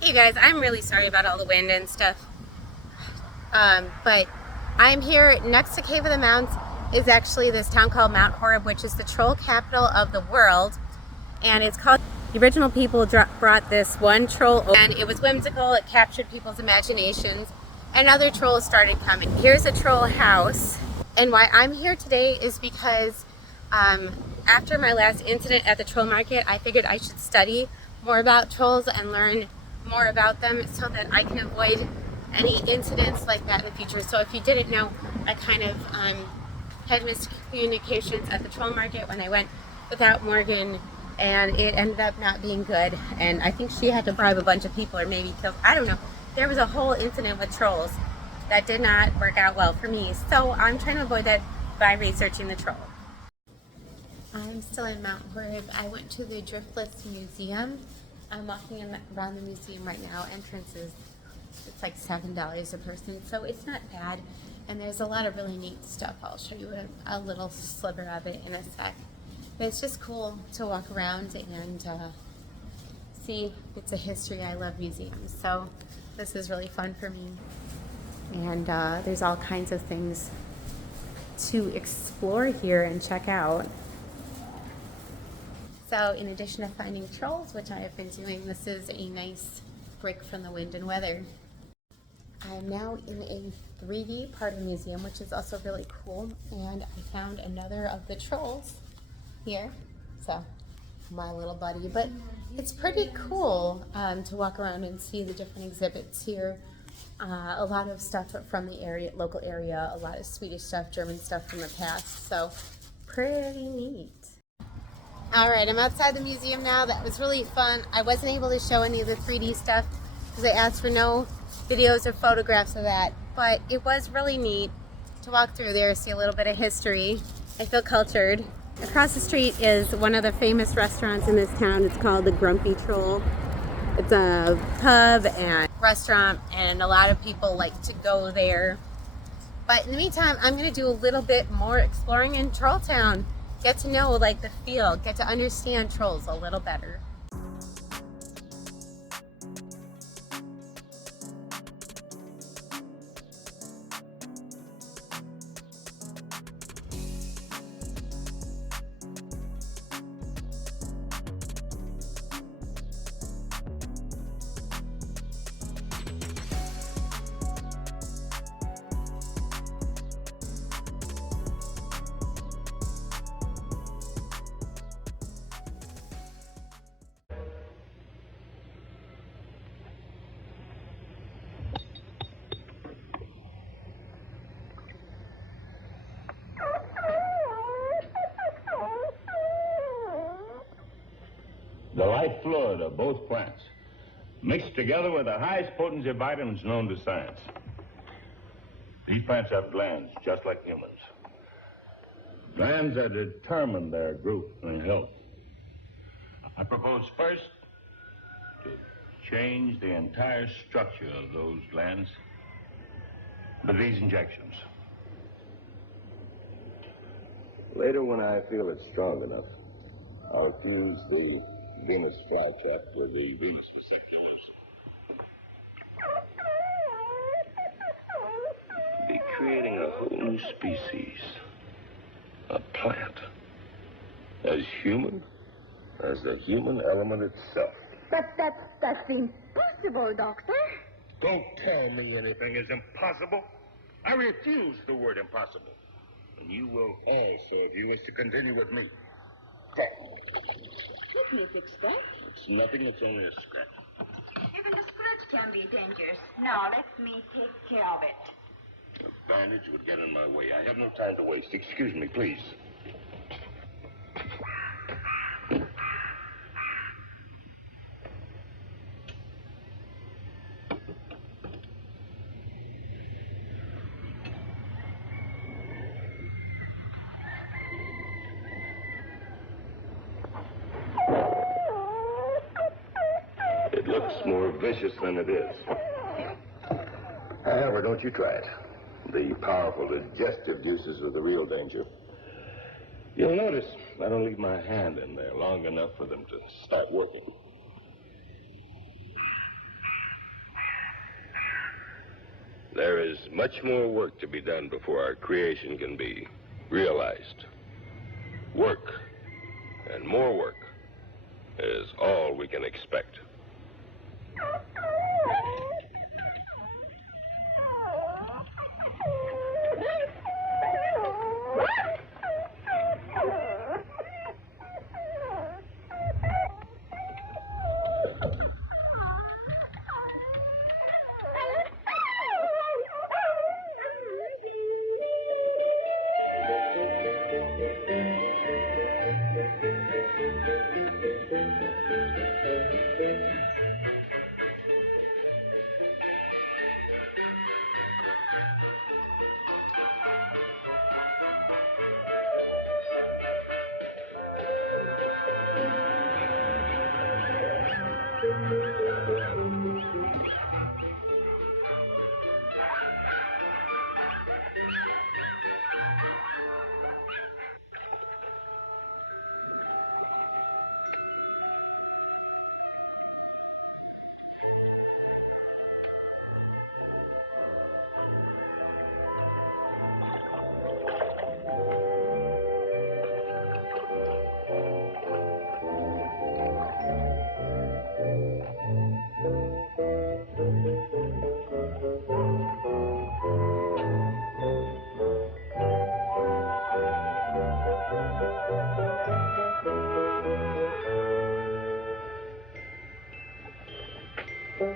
Hey guys, I'm really sorry about all the wind and stuff, but I'm here next to Cave of the Mounds is actually this town called Mount Horeb, which is the troll capital of the world, and it's called, the original people brought this one troll and it was whimsical, it captured people's imaginations, and other trolls started coming. Here's a troll house, And why I'm here today is because after my last incident at the troll market, I figured I should study more about trolls and learn more about them so that I can avoid any incidents like that in the future. So if you didn't know, I kind of had miscommunications at the troll market when I went without Morgan, and it ended up not being good. And I think she had to bribe a bunch of people or maybe kill, I don't know. There was a whole incident with trolls that did not work out well for me. So I'm trying to avoid that by researching the troll. I'm still in Mount Horeb. I went to the Driftless Museum. I'm walking around the museum right now. Entrance is, it's like $7 a person, so it's not bad. And there's a lot of really neat stuff. I'll show you a little sliver of it in a sec. But it's just cool to walk around and see bits of history. I love museums, so this is really fun for me. And there's all kinds of things to explore here and check out. So in addition to finding trolls, which I have been doing, this is a nice break from the wind and weather. I am now in a 3D part of the museum, which is also really cool. And I found another of the trolls here. So my little buddy, but it's pretty cool to walk around and see the different exhibits here. A lot of stuff from the area, local area, a lot of Swedish stuff, German stuff from the past, so pretty neat. All right, I'm outside the museum now. That was really fun. I wasn't able to show any of the 3D stuff because they asked for no videos or photographs of that, but it was really neat to walk through there, see a little bit of history. I feel cultured. Across the street is one of the famous restaurants in this town. It's called the Grumpy Troll. It's a pub and restaurant, and a lot of people like to go there. But in the meantime, I'm going to do a little bit more exploring in Trolltown. Get to know like the feel, get to understand trolls a little better. The life fluid of both plants, mixed together with the highest potency of vitamins known to science. These plants have glands, just like humans. Glands that determine their growth and health. I propose first to change the entire structure of those glands with these injections. Later, when I feel it's strong enough, I'll fuse the Venus flytrap to the Venus vascular. Be creating a whole new species, a plant, as human as the human element itself. But that's impossible, Doctor. Don't tell me anything is impossible. I refuse the word impossible. And you will also if you wish to continue with me. Go. What do you expect? It's nothing, it's only a scratch. Even the scratch can be dangerous. Now, let me take care of it. The bandage would get in my way. I have no time to waste. Excuse me, please. It looks more vicious than it is. However, don't you try it. The powerful digestive juices are the real danger. You'll notice I don't leave my hand in there long enough for them to start working. There is much more work to be done before our creation can be realized. Work, and more work, is all we can expect. All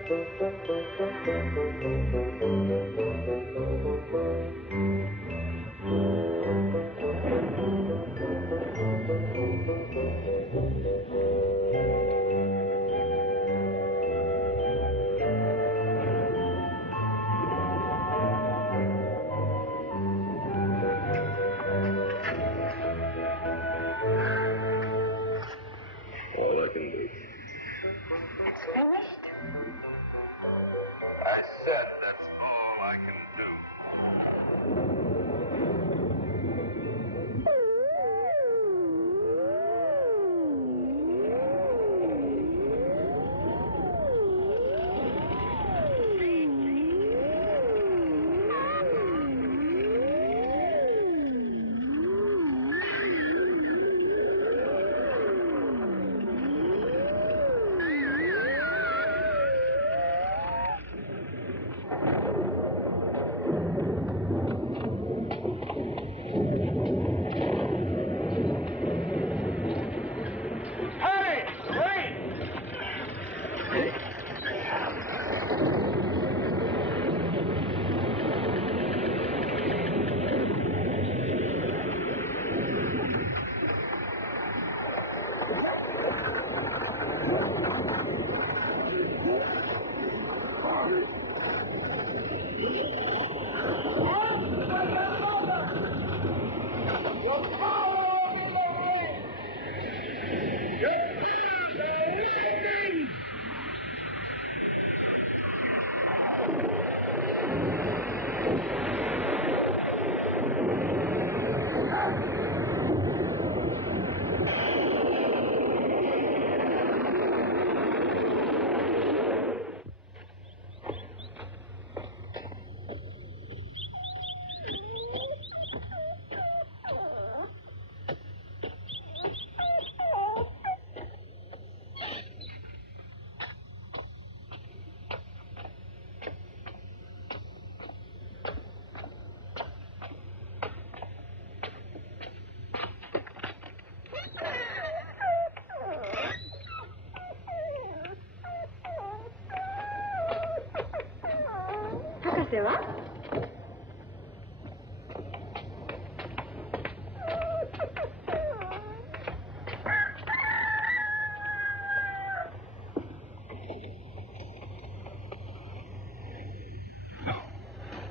I can do. I said that's all I can do.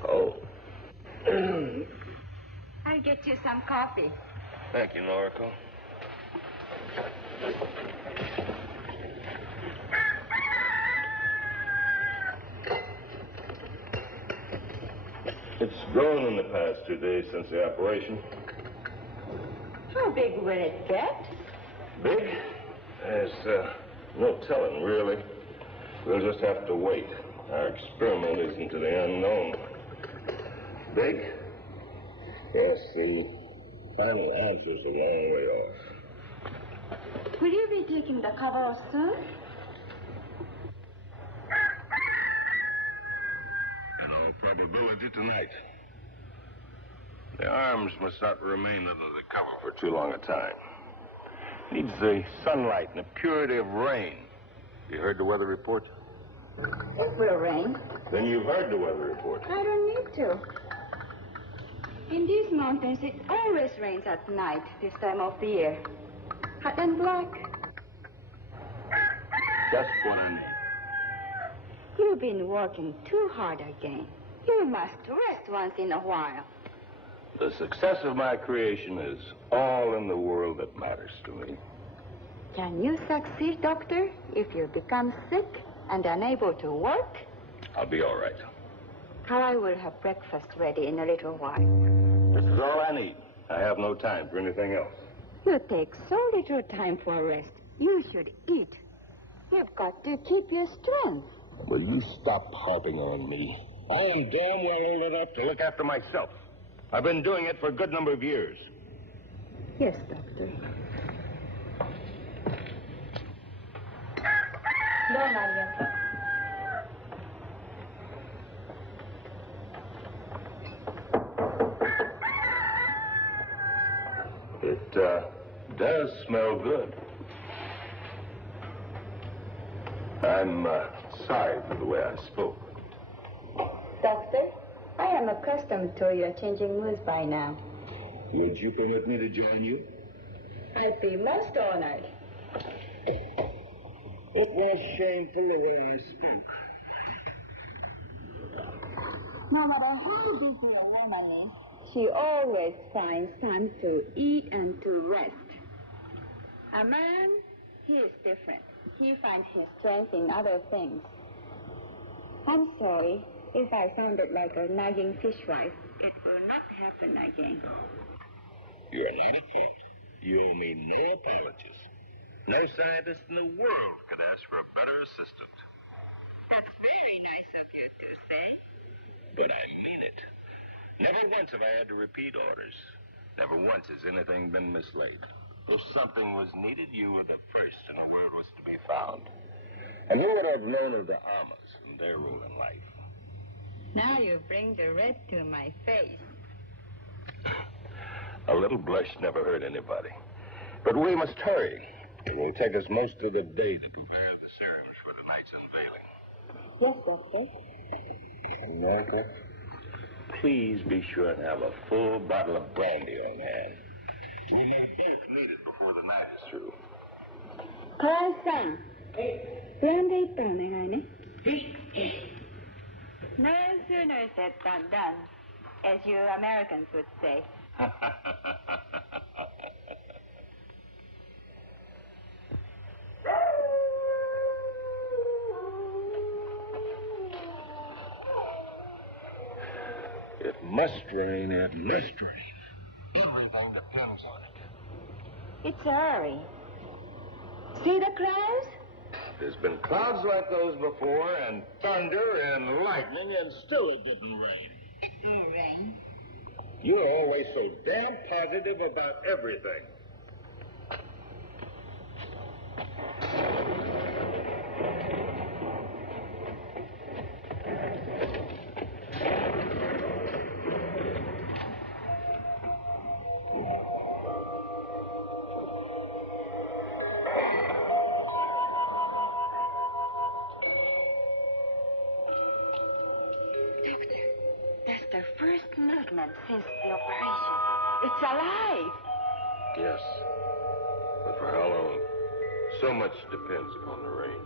Oh. I'll get you some coffee. Thank you, Noriko. It's grown in the past 2 days since the operation. How big will it get? Big? There's no telling, really. We'll just have to wait. Our experiment is into the unknown. Big? Yes, the final answer's a long way off. Will you be taking the cover off soon? In all probability tonight. The arms must not remain under the cover for too long a time. Needs the sunlight and the purity of rain. You heard the weather report? It will rain. Then you've heard the weather report. I don't need to. In these mountains, it always rains at night this time of the year. Hot and black. Just what I need. You've been working too hard again. You must rest once in a while. The success of my creation is all in the world that matters to me. Can you succeed, Doctor, if you become sick and unable to work? I'll be all right. I will have breakfast ready in a little while. This is all I need. I have no time for anything else. You take so little time for rest. You should eat. You've got to keep your strength. Will you stop harping on me? I am damn well old enough to look after myself. I've been doing it for a good number of years. Yes, Doctor. No, Maria. It does smell good. I'm Sorry for the way I spoke. Doctor, I am accustomed to your changing moods by now. Would you permit me to join you? I'd be most honored. It was shameful the way I spoke. No matter how busy a woman is, she always finds time to eat and to rest. A man, he is different. He finds his strength in other things. I'm sorry if I sounded like a nagging fishwife. It will not happen again. You're not a kid. You owe me no apologies. No scientist in the world could ask for a better assistant. That's very nice of you to say. But I mean it. Never once have I had to repeat orders. Never once has anything been mislaid. If something was needed, you were the first and the word was to be found. And who would have known of the Amas and their role in life? Now you bring the red to my face. A little blush never hurt anybody. But we must hurry. It will take us most of the day to prepare the ceremony for tonight's unveiling. Yes, Doctor. America, please be sure and have a full bottle of brandy on hand. We may both need it before the night is through. Clarissa, brandy 있다네, honey. No sooner said than done, as you Americans would say. It must rain, it must rain. Everything depends on it. It's a hurry. See the clouds? There's been clouds like those before, and thunder and lightning, and still it didn't rain. It will rain. You're always so damn positive about everything. That's the first movement since the operation. It's alive. Yes. But for how long? So much depends upon the rain.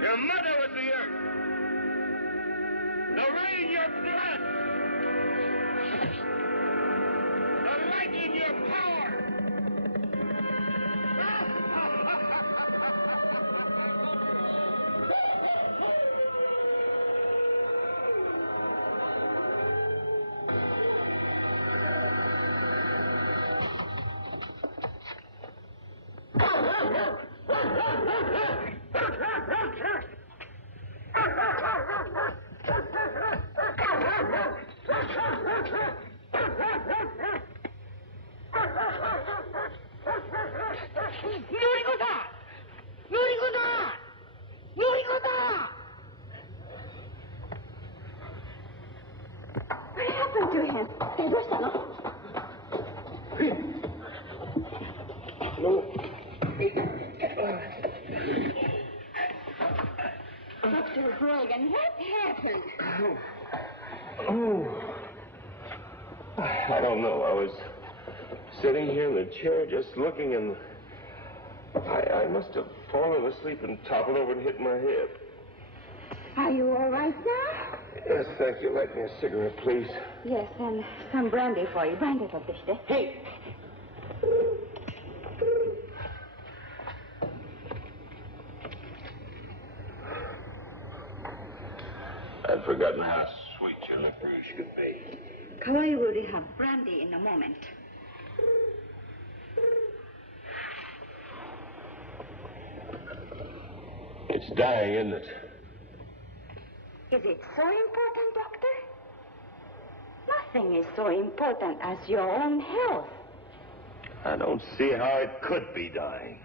Your mother was the earth. rain your blood! The lightning your power! What happened to him? Dr. Grogan, what happened? I don't know. I was sitting here in the chair just looking, and I must have fallen asleep and toppled over and hit my head. Are you all right now? Yes, thank you. Light me a cigarette, please. Yes, and some brandy for you. Brandy for this day. Hey! I'd forgotten how sweet your licorice could be. Chloe will have brandy in a moment. It's dying, isn't it? Is it so important, Doctor? Nothing is so important as your own health. I don't see how it could be dying.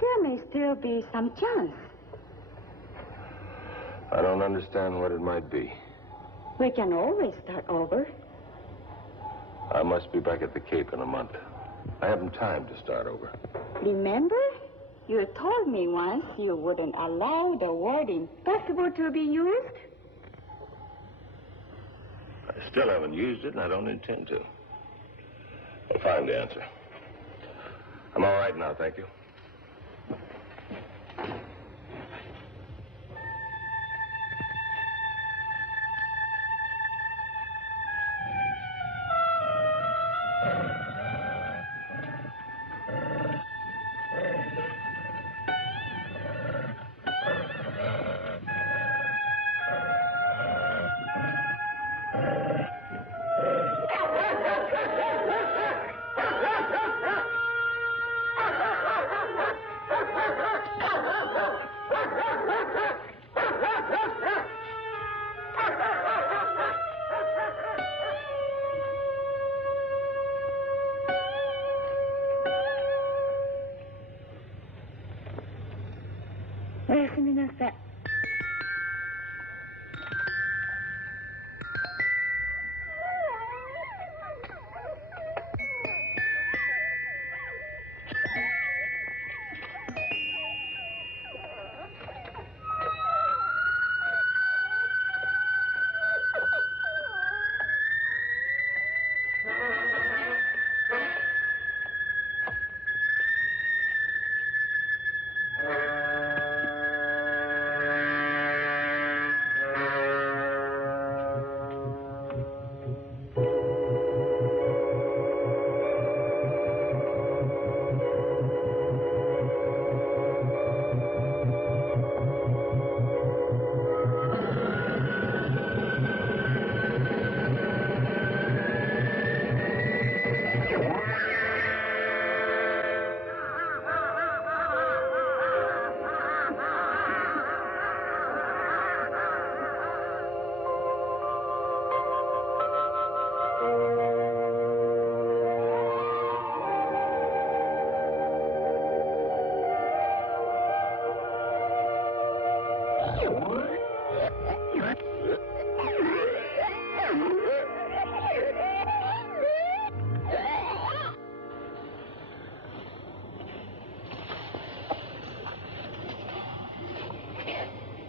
There may still be some chance. I don't understand what it might be. We can always start over. I must be back at the Cape in a month. I haven't time to start over. Remember? You told me once you wouldn't allow the word impossible to be used. I still haven't used it, and I don't intend to. I'll find the answer. I'm all right now, thank you.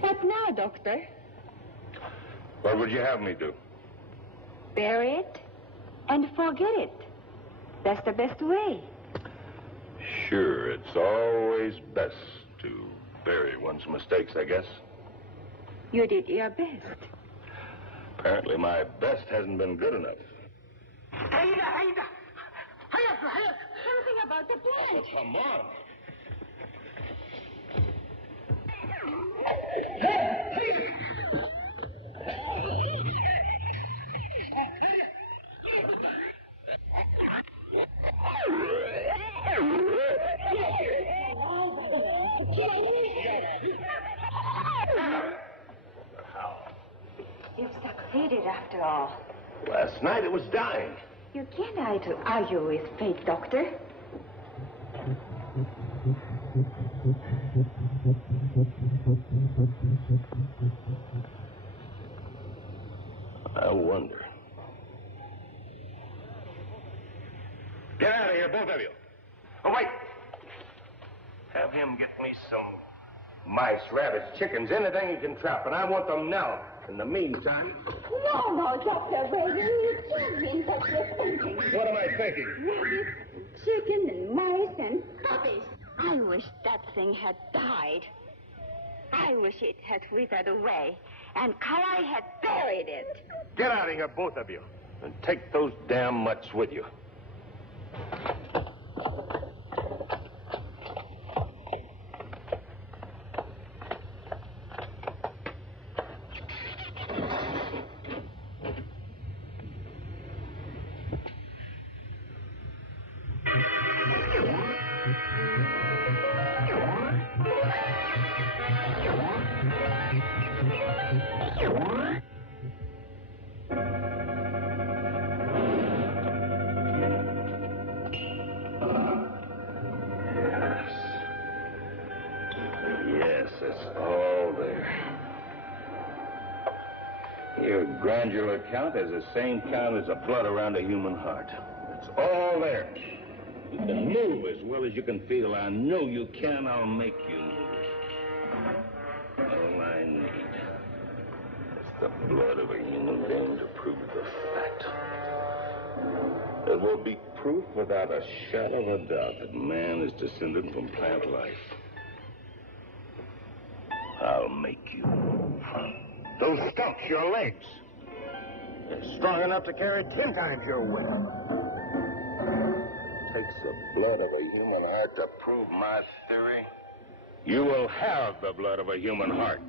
What now, Doctor? What would you have me do? Bury it and forget it. That's the best way. Sure, it's always best to bury one's mistakes, I guess. You did your best. Apparently my best hasn't been good enough. Something about the plant. Come on. You've succeeded after all. Last night it was dying. You can't argue with fate, Doctor. I wonder. Get out of here, both of you. Oh, wait. Have him get me some mice, rabbits, chickens, anything he can trap, and I want them now. In the meantime... No, Dr. Brady, you can't mean such a thinking. What am I thinking? Rabbits, chicken, and mice, and puppies. I wish that thing had died. I wish it had withered away, and Kawhi had buried it. Get out of here, both of you, and take those damn mutts with you. Yes, it's all there. Your glandular count has the same count as the blood around a human heart. It's all there. You can move as well as you can feel. I know you can. I'll make you move. All I need is the blood of a human being to prove the fact. It will be proof without a shadow of a doubt that man is descended from plant life. I'll make you move. Those stumps, your legs. They're strong enough to carry 10 times your weight. It takes the blood of a human heart to prove my theory. You will have the blood of a human heart.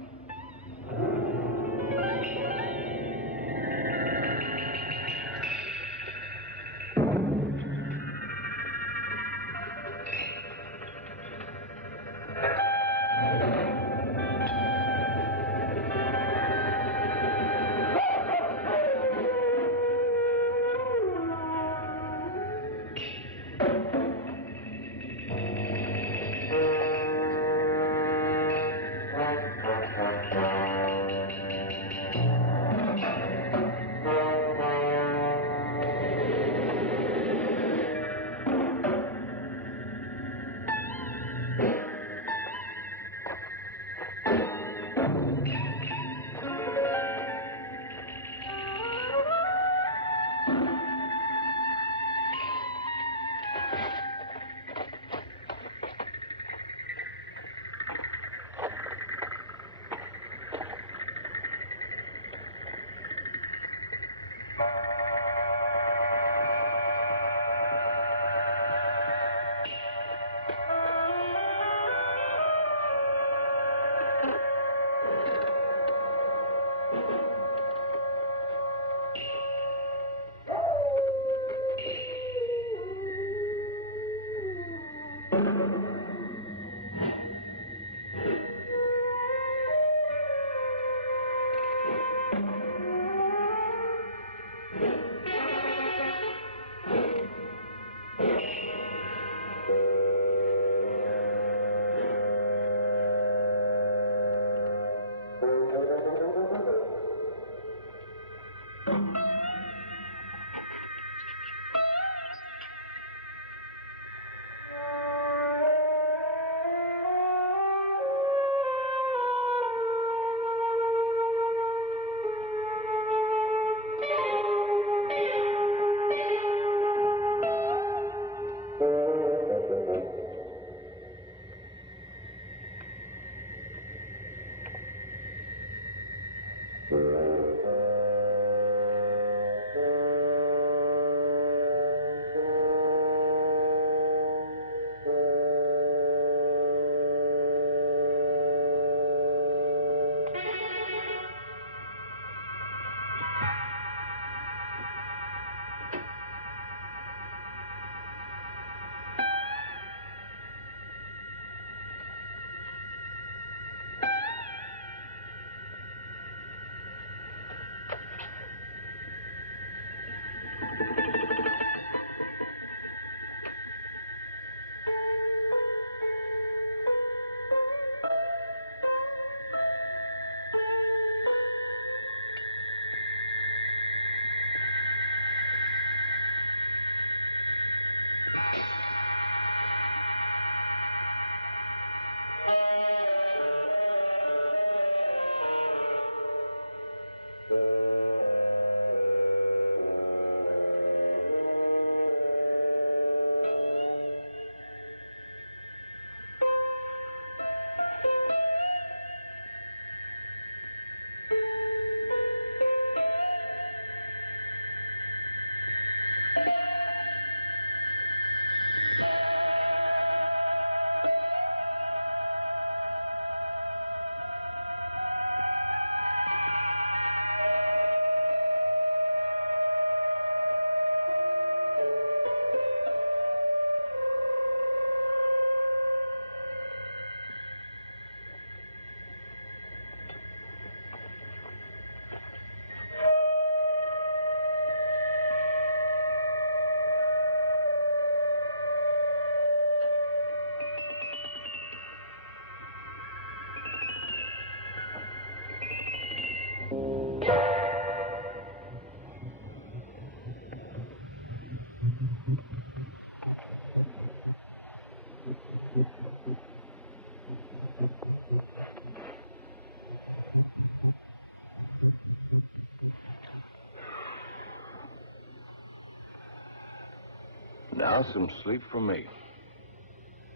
Now some sleep for me.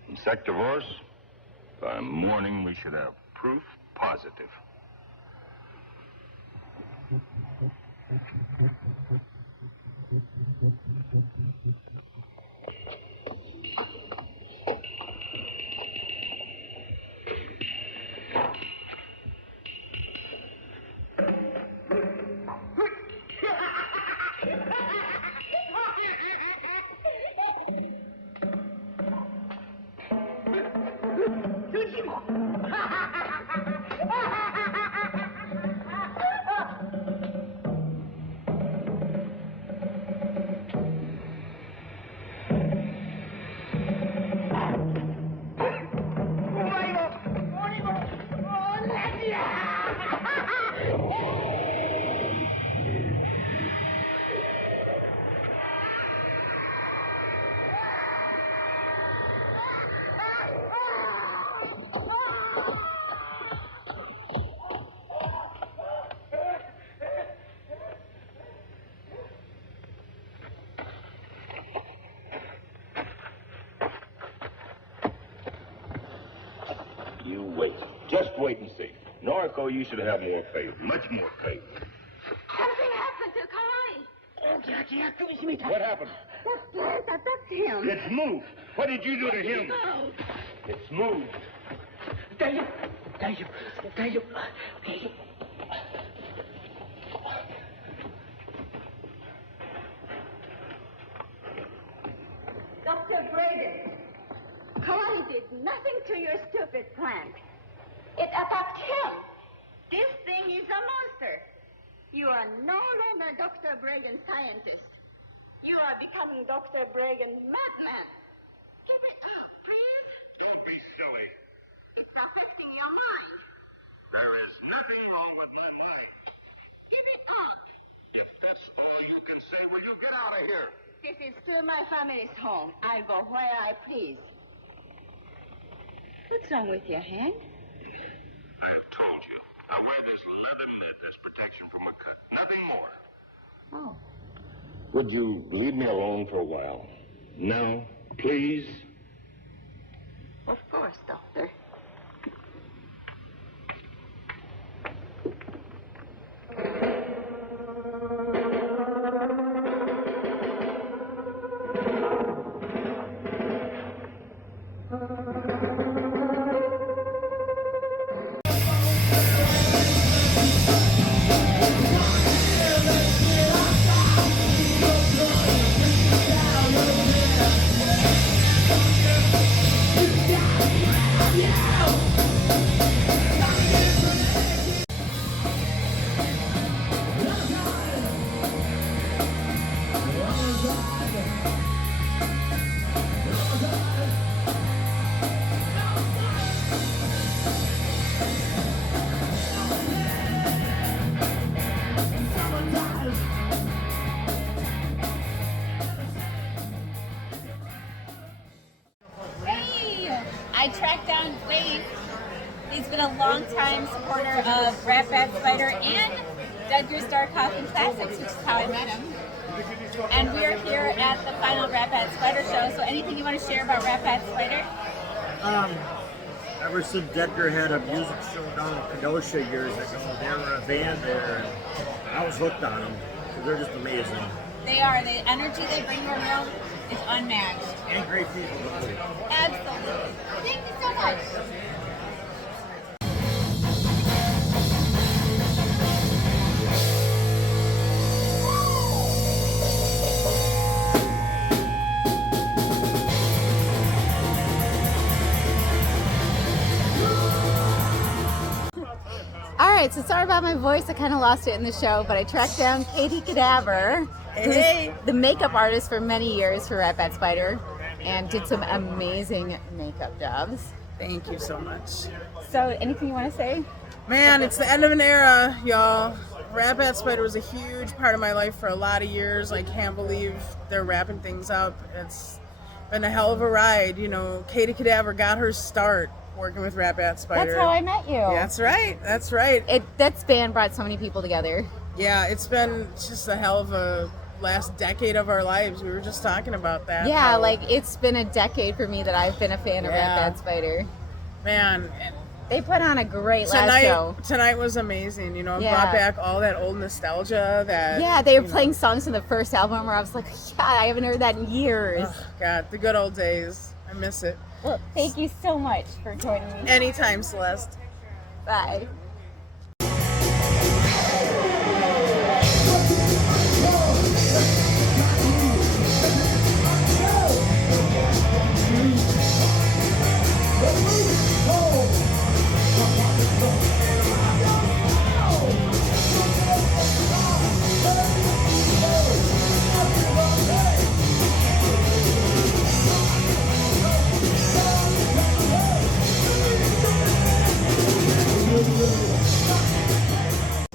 Insectivorous, by morning we should have proof positive. You wait. Just wait and see. Norco, you should have more faith. Much more faith. Something happened to Kalai. What happened? The plant attacked him. It's moved. What did you do to him? No. It's moved. Dr. Braden, Kalai did nothing to your stupid plant. It attacked him. This thing is a monster. You are no longer Dr. Braden's scientist. You are becoming Dr. Braden's madman. Give it up, please. Don't be silly. It's affecting your mind. There is nothing wrong with my mind. Give it up. If that's all you can say, will you get out of here? This is still my family's home. I go where I please. What's wrong with your hand? I have told you. I wear this leather mat as protection from a cut. Nothing more. Oh. Would you leave me alone for a while? Now, please? Of course, Doctor. I tracked down Wade. He's been a long-time supporter of Ratbatspider and Dead Goose Dark Coffin Classics, which is how I met him. And we're here at the final Ratbatspider show. So anything you want to share about Ratbatspider? Ever since Decker had a music show down in Kenosha years ago, they were a band there, and I was hooked on them. They're just amazing. They are. The energy they bring to the room is unmatched. And great people. Absolutely. Thank you so much. All right, so sorry about my voice. I kind of lost it in the show, but I tracked down Katie Cadaver, who's the makeup artist for many years for Ratbatspider, and did some amazing makeup jobs. Thank you so much. So, anything you want to say? Man, it's the end of an era, y'all. Ratbatspider was a huge part of my life for a lot of years. I can't believe they're wrapping things up. It's been a hell of a ride. You know, Katie Cadaver got her start working with Ratbatspider. That's how I met you. Yeah, that's right. That's right. That band brought so many people together. Yeah, it's been just a hell of a last decade of our lives. We were just talking about that. Yeah, like it's been a decade for me that I've been a fan of Ratbatspider. Man, they put on a great last show. Tonight was amazing. You know, it Yeah. brought back all that old nostalgia. They were playing songs from the first album where I was like, yeah, I haven't heard that in years. Oh, God, the good old days. I miss it. Well, thank you so much for joining me. Anytime, Celeste. Bye.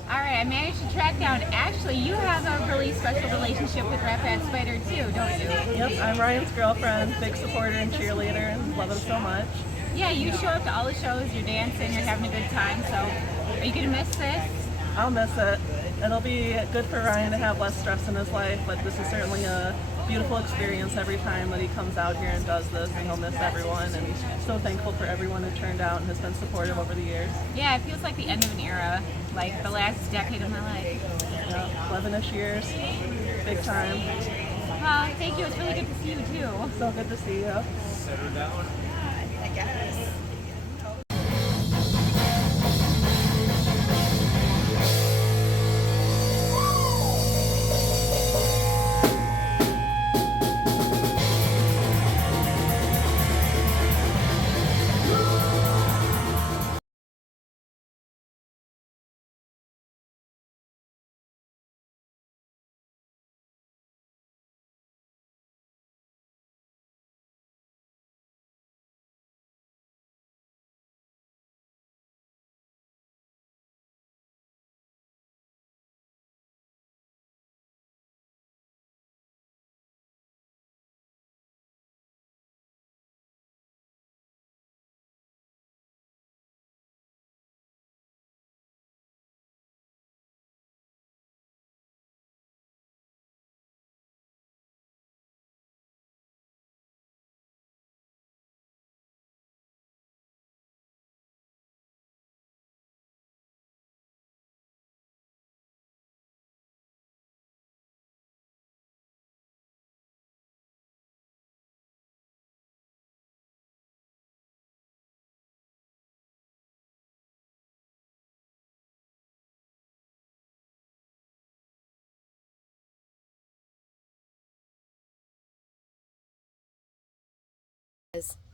Alright, I managed to track down Ashley. You have a really special relationship with Ratbatspider too, don't you? Yep, I'm Ryan's girlfriend, big supporter and cheerleader, and love him so much. Yeah, you show up to all the shows, you're dancing, you're having a good time, so are you gonna miss this? I'll miss it. It'll be good for Ryan to have less stress in his life, but this is certainly a beautiful experience every time that he comes out here and does this, and he'll miss everyone, and so thankful for everyone who turned out and has been supportive over the years. Yeah, it feels like the end of an era, like the last decade of my life. Yeah, 11-ish years, big time. Well, thank you, it's really good to see you too. So good to see you. Set her down. I guess.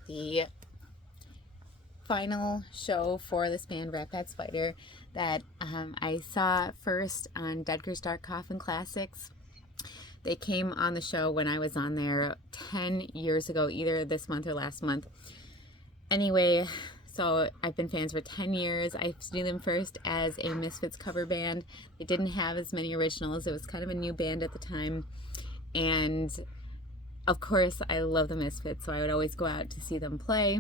The final show for this band Ratbatspider that I saw first on Dedger's Dark Coffin Classics. They came on the show when I was on there 10 years ago, either this month or last month. Anyway, so I've been fans for 10 years. I knew them first as a Misfits cover band. They didn't have as many originals. It was kind of a new band at the time. And of course, I love the Misfits, so I would always go out to see them play.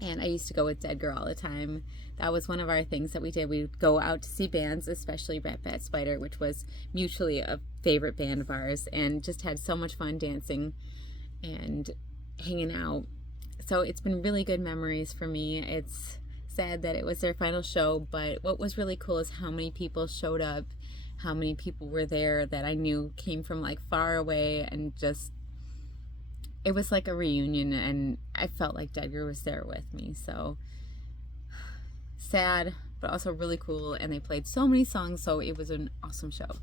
And I used to go with Dedger all the time. That was one of our things that we did. We would go out to see bands, especially Ratbatspider, which was mutually a favorite band of ours, and just had so much fun dancing and hanging out. So it's been really good memories for me. It's sad that it was their final show, but what was really cool is how many people showed up, how many people were there that I knew came from like far away, and just it was like a reunion, and I felt like Dedger was there with me. So sad, but also really cool, and they played so many songs, so it was an awesome show.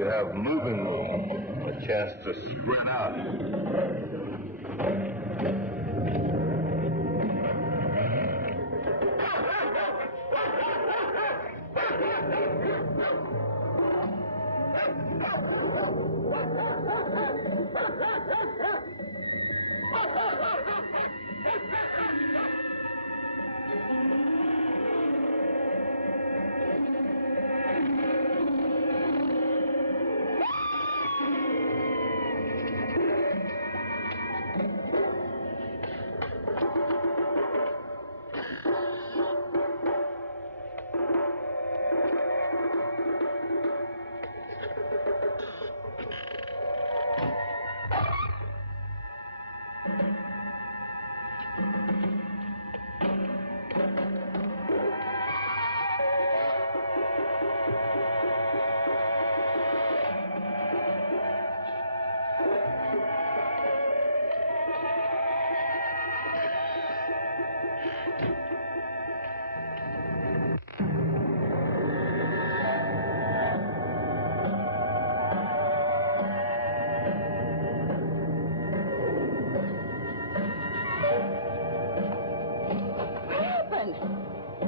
you have moving room, a chance to spread out.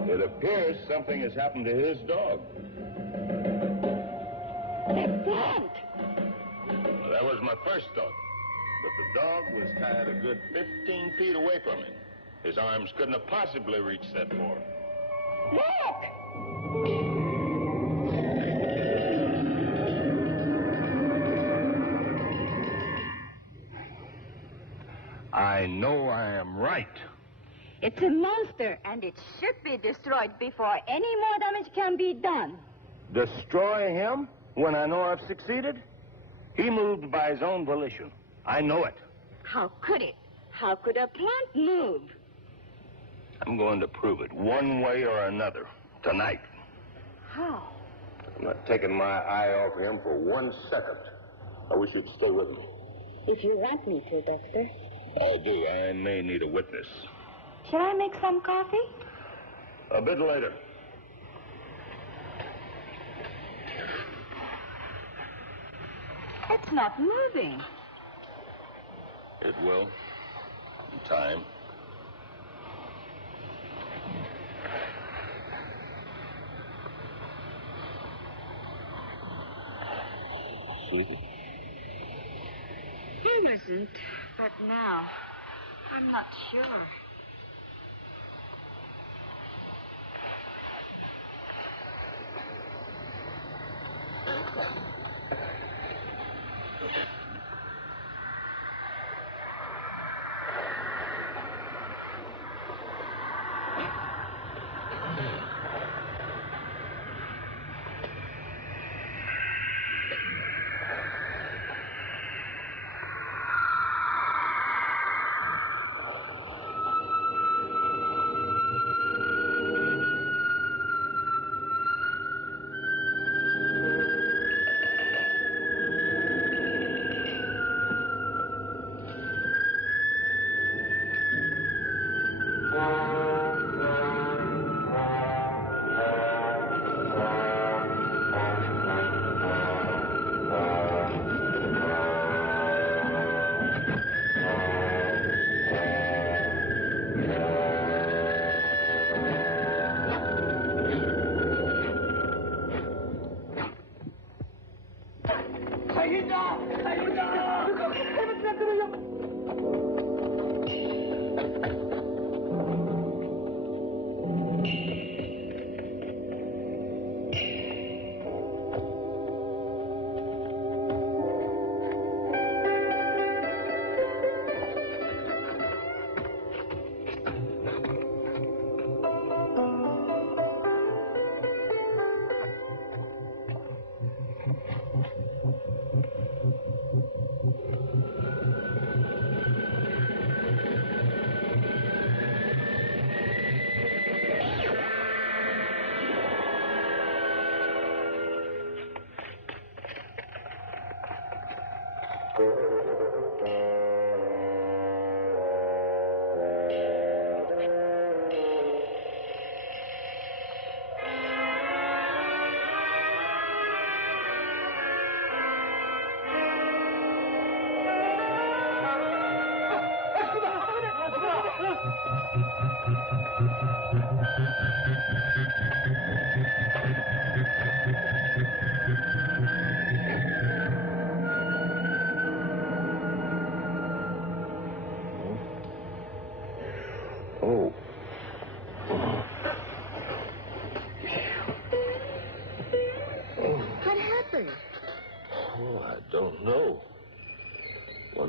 It appears something has happened to his dog. They can't. That was my first thought. But the dog was tied a good 15 feet away from him. His arms couldn't have possibly reached that far. Look! I know I am right. It's a monster, and it should be destroyed before any more damage can be done. Destroy him when I know I've succeeded? He moved by his own volition. I know it. How could it? How could a plant move? I'm going to prove it one way or another tonight. How? I'm not taking my eye off him for 1 second. I wish you'd stay with me. If you want me to, Doctor. I do. I may need a witness. Shall I make some coffee? A bit later. It's not moving. It will. In time. Sleepy? He wasn't, but now, I'm not sure.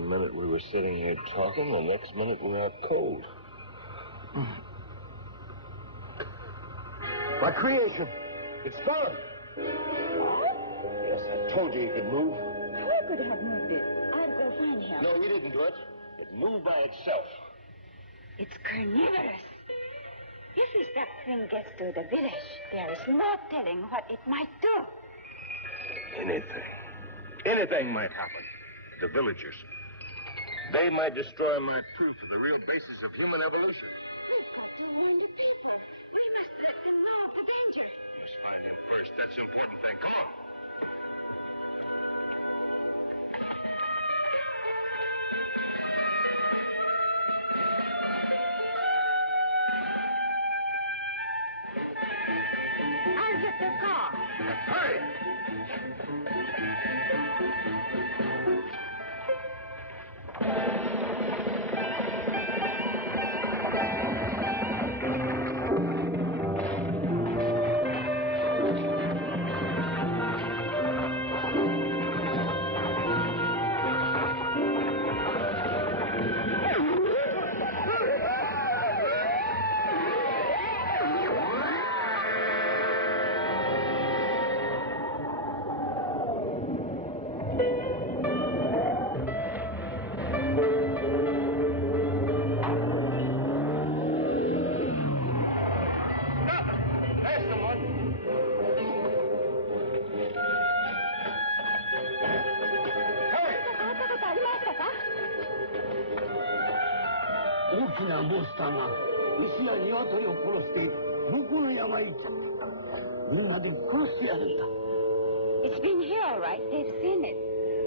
One minute we were sitting here talking, the next minute we're out cold. My creation. It's gone. Yes, I told you he could move. Who could have moved it? I'll go find him. No, he didn't do it. It moved by itself. It's carnivorous. If that thing gets to the village, there is no telling what it might do. Anything might happen. The villagers. They might destroy my proof of the real basis of human evolution. We've got to warn the people. We must let them know of the danger. Let's find him first. That's the important thing. Come on. I'll get the car. Hurry! It's been here, all right. They've seen it.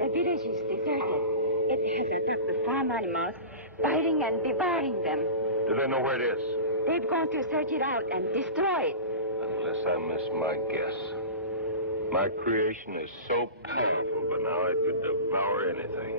The village is deserted. It has attacked the farm animals, biting and devouring them. Do they know where it is? They've gone to search it out and destroy it. Unless I miss my guess. My creation is so powerful, but now it could devour anything.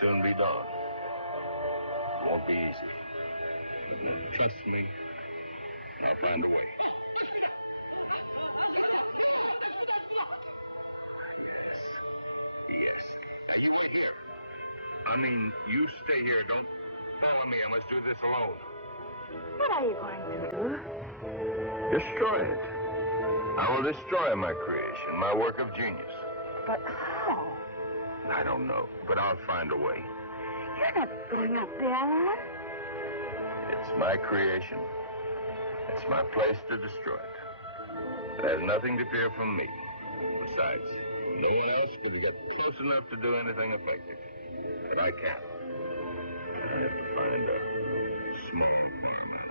Soon be dawn. Won't be easy. But trust me, I'll find a way. Yes. Now you wait here. I mean, you stay here. Don't follow me. I must do this alone. What are you going to do? Destroy it. I will destroy my creation, my work of genius. But how? I don't know, but I'll find a way. You're not going up there alone. It's my creation. It's my place to destroy it. There's nothing to fear from me. Besides, no one else could get close enough to do anything effective. But I can't. I have to find a small pyramid.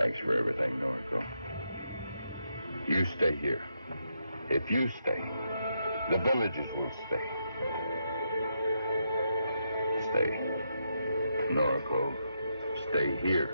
Thanks for everything, Nora. You stay here. If you stay, the villagers will stay. Stay. Norco, stay here.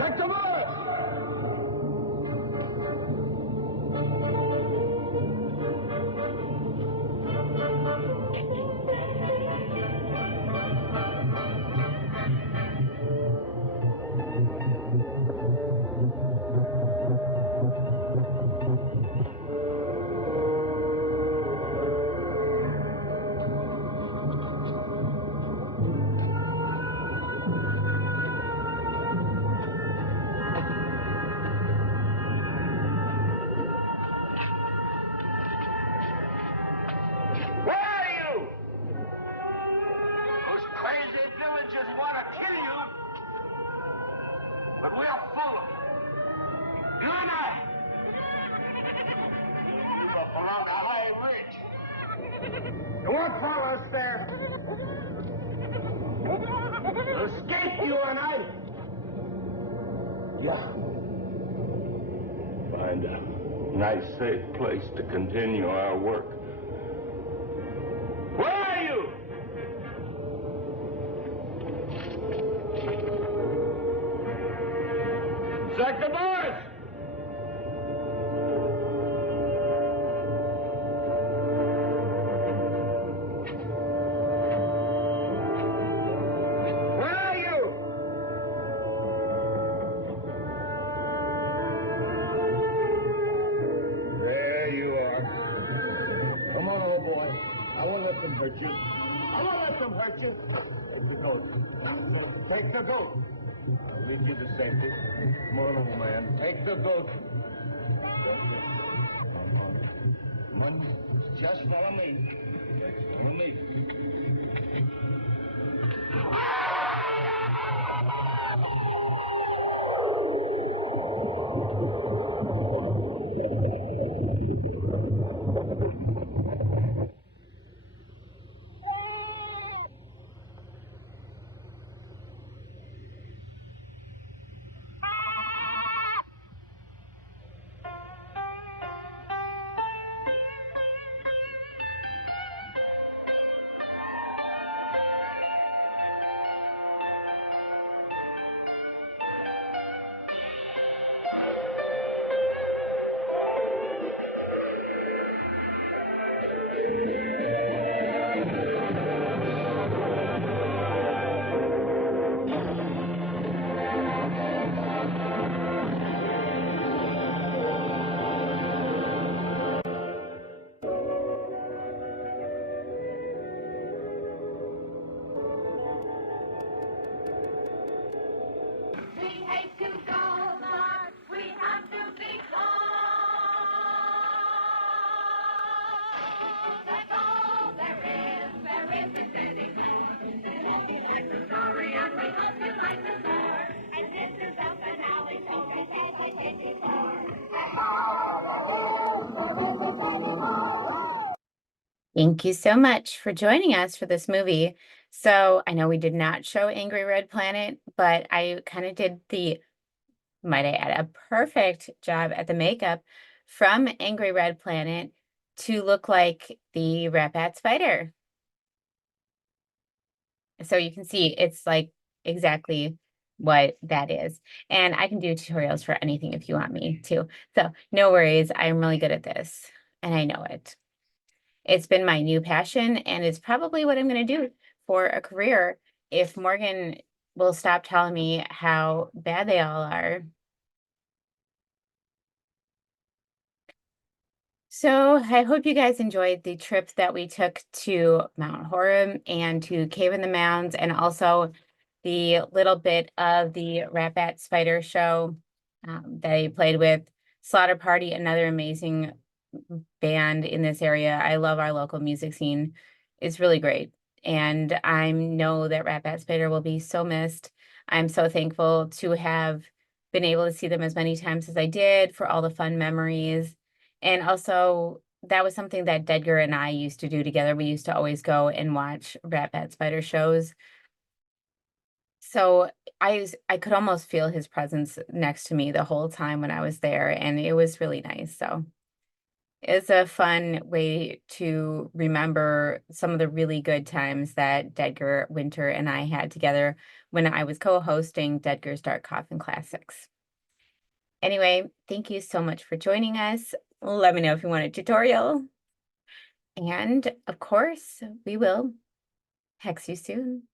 Sector Mars! Where are you? Those crazy villagers want to kill you, but we're full of them. You and I. You belong to High Ridge. You won't follow us there. Escape, you and I. Yeah. Find a nice, safe place to continue our work. Where are you? Sector Mars! Where are you? There you are. Come on, old boy. I won't let them hurt you. I won't let them hurt you. Take the goat. Take the goat. I'll lead you to safety. Come on, old man. Take the goat. Come on. Just follow me. Follow me. Thank you so much for joining us for this movie. So I know we did not show Angry Red Planet, but I kind of did the, might I add, a perfect job at the makeup from Angry Red Planet to look like the Ratbatspider. So you can see it's like exactly what that is. And I can do tutorials for anything if you want me to. So no worries, I'm really good at this and I know it. It's been my new passion and it's probably what I'm going to do for a career if Morgan will stop telling me how bad they all are. So I hope you guys enjoyed the trip that we took to Mount Horeb and to Cave in the Mounds, and also the little bit of the Ratbatspider show that I played with. Slaughter Party, another amazing band in this area. I love our local music scene. It's really great. And I know that Ratbatspider will be so missed. I'm so thankful to have been able to see them as many times as I did, for all the fun memories. And also, that was something that Dedgar and I used to do together. We used to always go and watch Ratbatspider shows. So I could almost feel his presence next to me the whole time when I was there, and it was really nice. So It's a fun way to remember some of the really good times that Dedgar Winter and I had together when I was co-hosting Dedgar's Dark Coffin Classics. Anyway, thank you so much for joining us. Let me know if you want a tutorial. And of course, we will hex you soon.